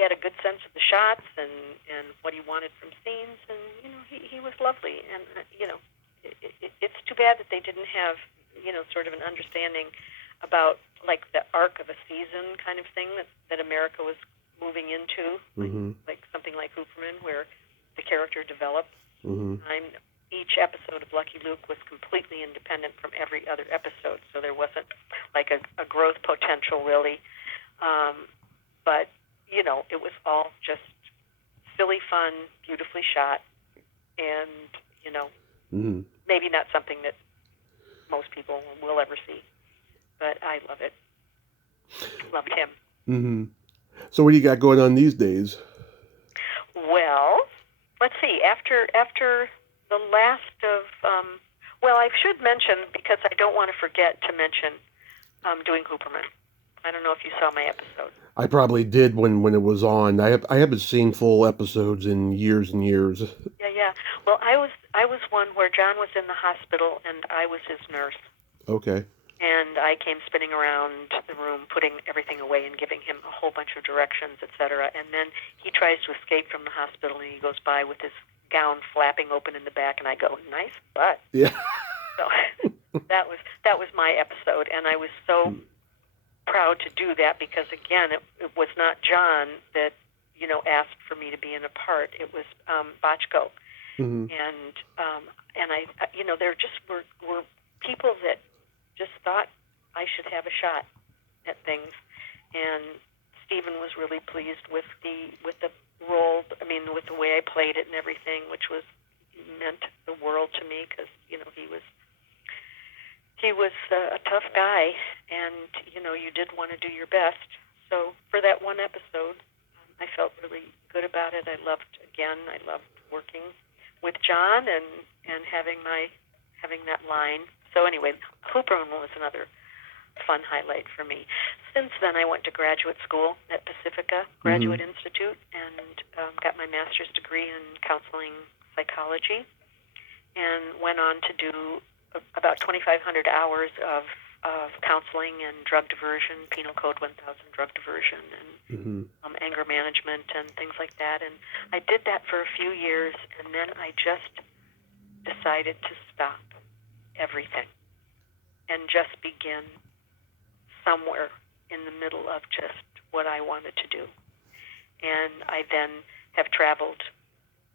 had a good sense of the shots and what he wanted from scenes, and he was lovely, and it's too bad that they didn't have sort of an understanding about like the arc of a season kind of thing that America was moving into, Mm-hmm. like something like Hooperman, where the character develops. Mm-hmm. Each episode of Lucky Luke was completely independent from every other episode, so there wasn't like a growth potential really. But it was all just silly fun, beautifully shot, and Mm-hmm. maybe not something that most people will ever see. But I love it. Loved him. Mm-hmm. So what do you got going on these days? Well, let's see. After the last of, I should mention, because I don't want to forget to mention, doing Hooperman. I don't know if you saw my episode. I probably did when it was on. I haven't seen full episodes in years and years. Yeah. Well, I was one where John was in the hospital and I was his nurse. Okay. And I came spinning around the room, putting everything away and giving him a whole bunch of directions, etc. And then he tries to escape from the hospital, and he goes by with his gown flapping open in the back, and I go, nice butt. Yeah. So that was my episode, and I was so proud to do that because, again, it was not John that asked for me to be in a part. It was Bochco. Mm-hmm. And I there just were people that just thought I should have a shot at things, and Stephen was really pleased with the role. With the way I played it and everything, which meant the world to me because he was a tough guy, and you did want to do your best. So for that one episode, I felt really good about it. I loved working with John and having that line. So anyway, Hooperman was another fun highlight for me. Since then, I went to graduate school at Pacifica Graduate Institute and got my master's degree in counseling psychology, and went on to do about 2,500 hours of counseling and drug diversion, Penal Code 1000 drug diversion, and anger management and things like that. And I did that for a few years, and then I just decided to stop everything and just begin somewhere in the middle of just what I wanted to do. And I then have traveled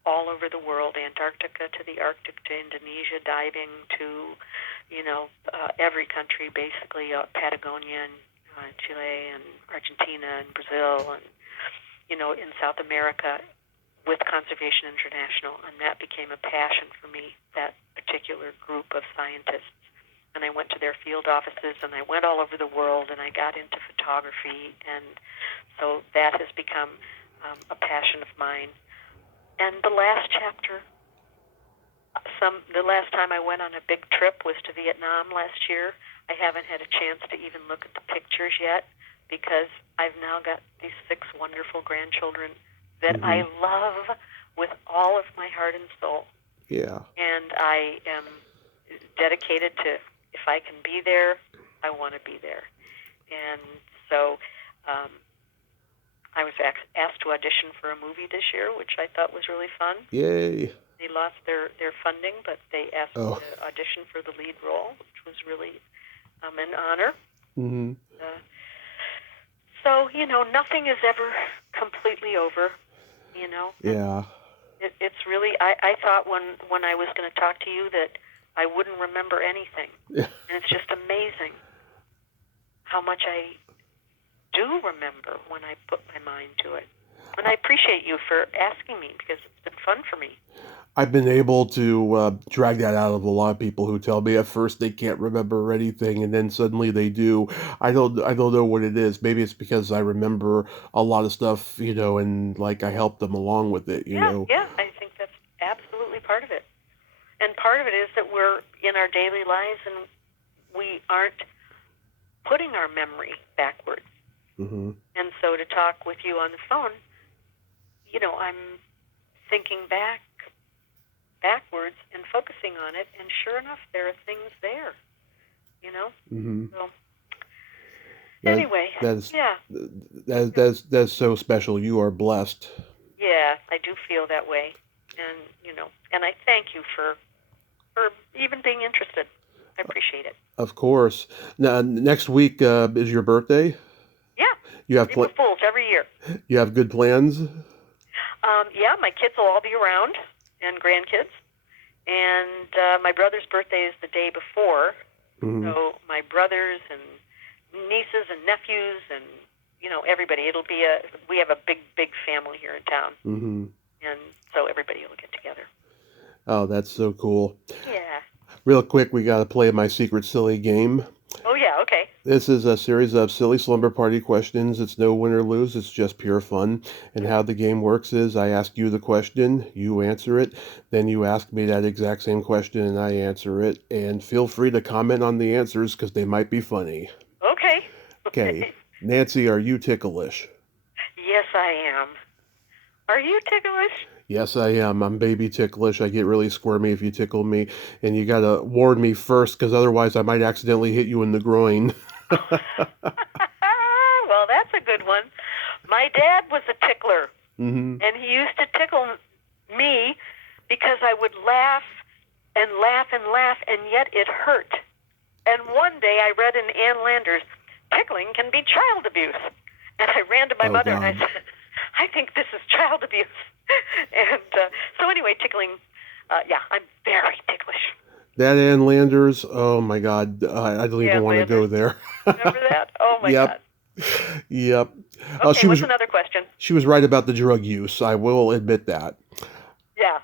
all over the world, Antarctica to the Arctic to Indonesia, diving to, every country basically, Patagonia and Chile and Argentina and Brazil and, in South America with Conservation International. And that became a passion for me, that particular group of scientists. And I went to their field offices, and I went all over the world, and I got into photography, and so that has become a passion of mine. And the last chapter, the last time I went on a big trip was to Vietnam last year. I haven't had a chance to even look at the pictures yet because I've now got these 6 wonderful grandchildren that I love with all of my heart and soul. Yeah. And I am dedicated to, if I can be there, I want to be there. And so I was asked to audition for a movie this year, which I thought was really fun. Yay. They lost their funding, but they asked me to audition for the lead role, which was really an honor. Mm-hmm. So, nothing is ever completely over, Yeah. It's really, I thought when I was going to talk to you that I wouldn't remember anything. Yeah. And it's just amazing how much I do remember when I put my mind to it. And I appreciate you for asking me because it's been fun for me. I've been able to drag that out of a lot of people who tell me at first they can't remember anything, and then suddenly they do. I don't know what it is. Maybe it's because I remember a lot of stuff, and like I help them along with it, Yeah, part of it. And part of it is that we're in our daily lives and we aren't putting our memory backwards. Mm-hmm. And so to talk with you on the phone, I'm thinking backwards and focusing on it, and sure enough, there are things there, Mm-hmm. So anyway, that's so special. You are blessed. Yeah, I do feel that way, and and I thank you for even being interested. I appreciate it. Of course. Now, next week is your birthday. Yeah, You have April Fools every year. You have good plans. Yeah, my kids will all be around, and grandkids, and my brother's birthday is the day before. Mm-hmm. So my brothers and nieces and nephews and everybody. We have a big family here in town, Mm-hmm. and so everybody will get together. Oh, that's so cool. Yeah. Real quick, we got to play my secret silly game. Oh yeah, okay. This is a series of silly slumber party questions. It's no win or lose. It's just pure fun. And how the game works is I ask you the question, you answer it, then you ask me that exact same question and I answer it. And feel free to comment on the answers because they might be funny. Okay. Okay. Nancy, are you ticklish? Yes, I am. Are you ticklish? Yes, I am. I'm baby ticklish. I get really squirmy if you tickle me. And you got to warn me first because otherwise I might accidentally hit you in the groin. Well, that's a good one. My dad was a tickler, Mm-hmm. and he used to tickle me because I would laugh and laugh and laugh, and yet it hurt. And one day I read in Ann Landers, tickling can be child abuse. And I ran to my mother and I said, I think this is child abuse. And so anyway, tickling, I'm very ticklish. That Ann Landers, oh my God, I don't even want to go there. Remember that? Oh my Yep. God. Yep. Okay, what's another question? She was right about the drug use. I will admit that. Yeah.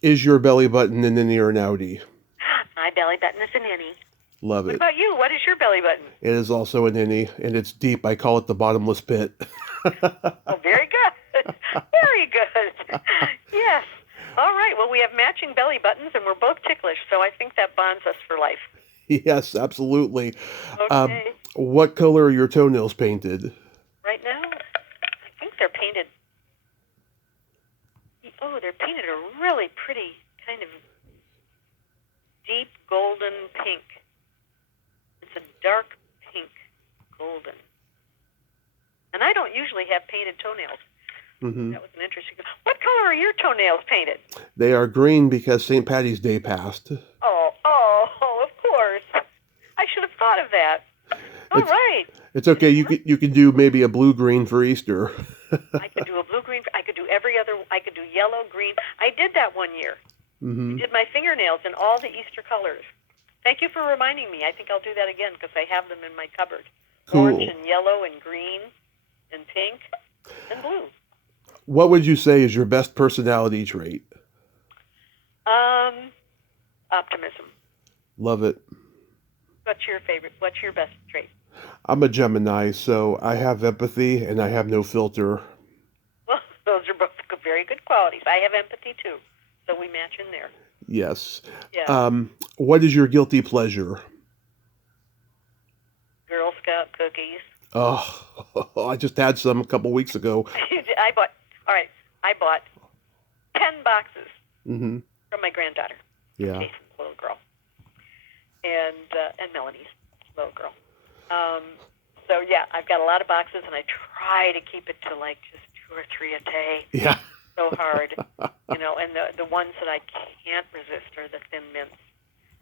Is your belly button an innie or an outie? My belly button is an innie. Love What it. about you? What is your belly button? It is also an innie, and it's deep. I call it the bottomless pit. Oh, very good. Very good. Yes. All right. Well, we have matching belly buttons, and we're both ticklish, so I think that bonds us for life. Yes, absolutely. Okay. What color are your toenails painted? Right now, I think they're painted. Oh, they're painted a really pretty kind of deep golden pink. It's a dark pink golden. And I don't usually have painted toenails. Mm-hmm. That was an interesting. What color are your toenails painted? They are green because St. Patty's Day passed. Oh, of course. I should have thought of that. All right. It's okay. You could do maybe a blue-green for Easter. I could do a blue-green. I could do every other. I could do yellow, green. I did that one year. Mm-hmm. I did my fingernails in all the Easter colors. Thank you for reminding me. I think I'll do that again because I have them in my cupboard. Cool. Orange and yellow and green and pink and blue. What would you say is your best personality trait? Optimism. Love it. What's your favorite? What's your best trait? I'm a Gemini, so I have empathy and I have no filter. Well, those are both very good qualities. I have empathy too, so we match in there. Yes. Yeah. What is your guilty pleasure? Girl Scout cookies. Oh, I just had some a couple weeks ago. I bought 10 boxes Mm-hmm. from my granddaughter. Yeah. Casey's little girl. And Melanie's little girl. So yeah, I've got a lot of boxes, and I try to keep it to like just 2 or 3 a day. Yeah. So hard, and the ones that I can't resist are the Thin Mints.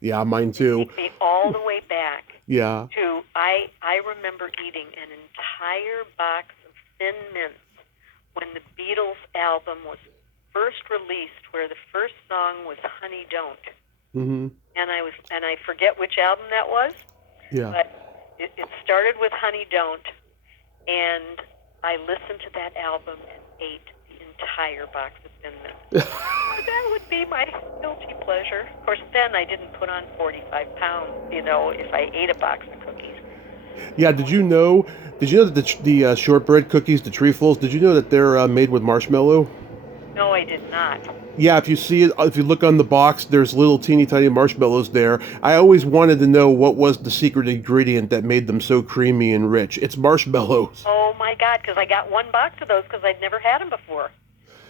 Yeah, mine too. Take me all the way back Yeah. to I remember eating an entire box of Thin Mints when the Beatles album was first released, where the first song was "Honey Don't," Mm-hmm. and I forget which album that was. Yeah. But it started with "Honey Don't," and I listened to that album and ate the entire box of Thin Mints. That would be my guilty pleasure. Of course, then I didn't put on 45 pounds, if I ate a box of cookies. Yeah. Did you know that the shortbread cookies, the trefoils, did you know that they're made with marshmallow? No, I I did not. Yeah, if you see it, if you look on the box, there's little teeny tiny marshmallows there. I always wanted to know what was the secret ingredient that made them so creamy and rich. It's marshmallows. Oh my God, because I got one box of those because I'd never had them before.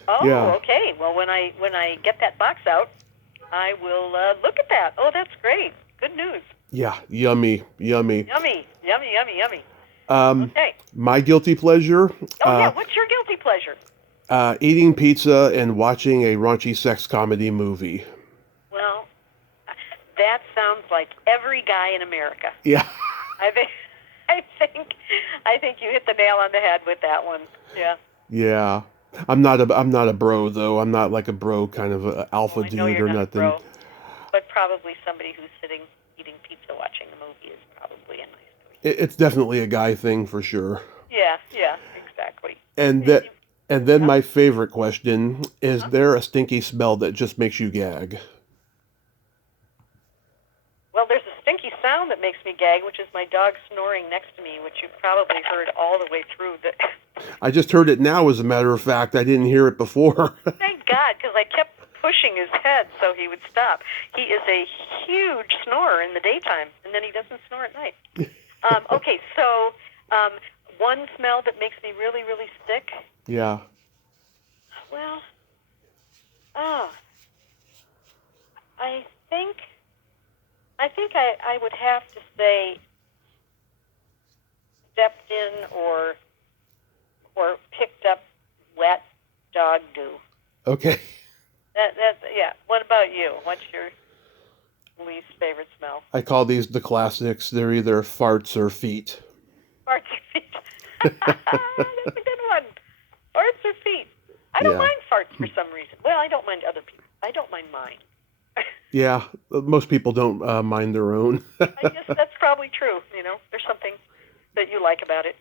Oh, Yeah. okay. Well, when I get that box out, I will look at that. Oh, that's great. Good news. Yeah, yummy. Yummy, yummy, yummy, yummy. Okay. My guilty pleasure, Oh, yeah. What's your guilty pleasure? eating pizza and watching a raunchy sex comedy movie. Well, that sounds like every guy in America. Yeah. I think you hit the nail on the head with that one. Yeah. Yeah. I'm not a bro though. I'm not like a bro kind of a alpha I know dude you're or not nothing. Bro, but probably somebody who's sitting eating pizza watching a movie is probably a nice person. It's definitely a guy thing for sure. Yeah, exactly. And then my favorite question, is there a stinky smell that just makes you gag? Well, there's a stinky sound that makes me gag, which is my dog snoring next to me, which you've probably heard all the way through. I just heard it now, as a matter of fact. I didn't hear it before. Thank God, because I kept pushing his head so he would stop. He is a huge snorer in the daytime, and then he doesn't snore at night. Okay, so one smell that makes me really, really sick. Yeah. Well, I think I would have to say stepped in or picked up wet dog dew. Okay. That's yeah. What about you? What's your least favorite smell? I call these the classics. They're either farts or feet. Farts or feet. That's a good one. Farts or feet. I don't mind farts for some reason. Well, I don't mind other people. I don't mind mine. Yeah, most people don't mind their own. I guess that's probably true. You know, there's something that you like about it.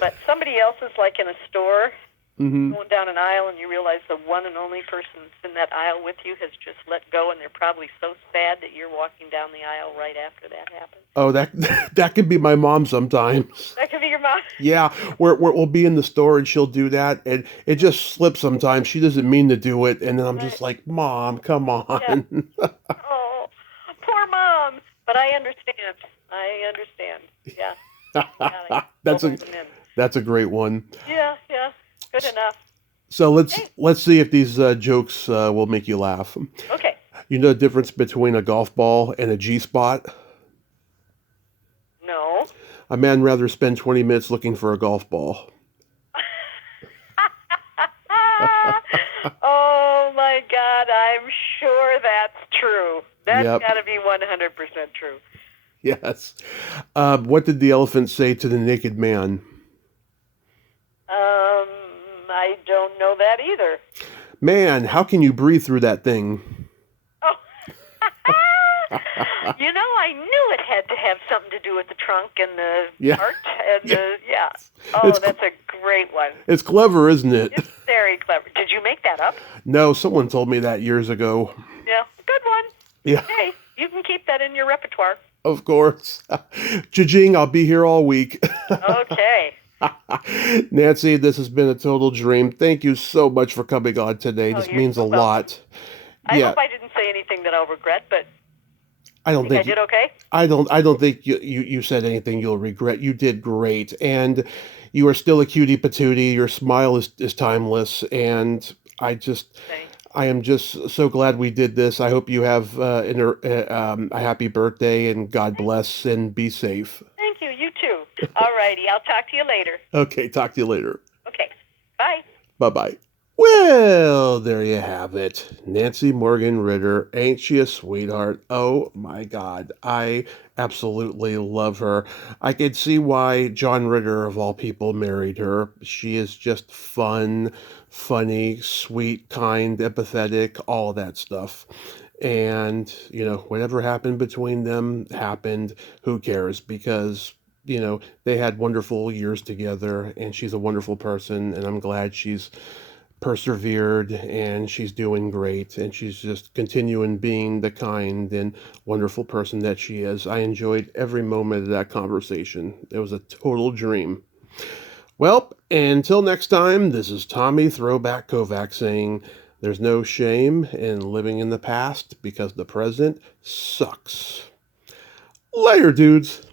But somebody else is like in a store, going down an aisle, and you realize the one and only person that's in that aisle with you has just let go, and they're probably so sad that you're walking down the aisle right after that happens. Oh, that could be my mom sometimes. That could be your mom. Yeah, we'll be in the store and she'll do that, and it just slips sometimes. She doesn't mean to do it, and then I'm just like, Mom, come on. Yeah. Oh, poor mom. But I understand. Yeah. That's a great one. Yeah. Good enough. So let's see if these jokes will make you laugh. Okay. You know the difference between a golf ball and a G-spot? No. A man rather spend 20 minutes looking for a golf ball. Oh my God, I'm sure that's true. That's got to be 100% true. Yes. What did the elephant say to the naked man? I don't know that either. Man, how can you breathe through that thing? Oh. You know, I knew it had to have something to do with the trunk and the heart and the Oh, that's a great one. It's clever, isn't it? It's very clever. Did you make that up? No, someone told me that years ago. Yeah, good one. Yeah. Hey, you can keep that in your repertoire. Of course. Cha-ching, I'll be here all week. Okay. Nancy, this has been a total dream. Thank you so much for coming on today. This means a lot. I hope I didn't say anything that I'll regret, but I don't think I did okay. I don't think you said anything you'll regret. You did great, and you are still a cutie patootie. Your smile is timeless, and I am just so glad we did this. I hope you have a happy birthday, and God bless, and be safe. Thank you. You too. All righty. I'll talk to you later. Okay, talk to you later. Okay. Bye. Bye-bye. Well, there you have it. Nancy Morgan Ritter. Ain't she a sweetheart? Oh my God. I absolutely love her. I could see why John Ritter, of all people, married her. She is just fun, funny, sweet, kind, empathetic, all of that stuff. And, whatever happened between them happened. Who cares? Because they had wonderful years together, and she's a wonderful person, and I'm glad she's persevered and she's doing great, and she's just continuing being the kind and wonderful person that she is. I enjoyed every moment of that conversation. It was a total dream. Well, until next time, this is Tommy Throwback Kovac saying, There's no shame in living in the past because the present sucks. Later, dudes.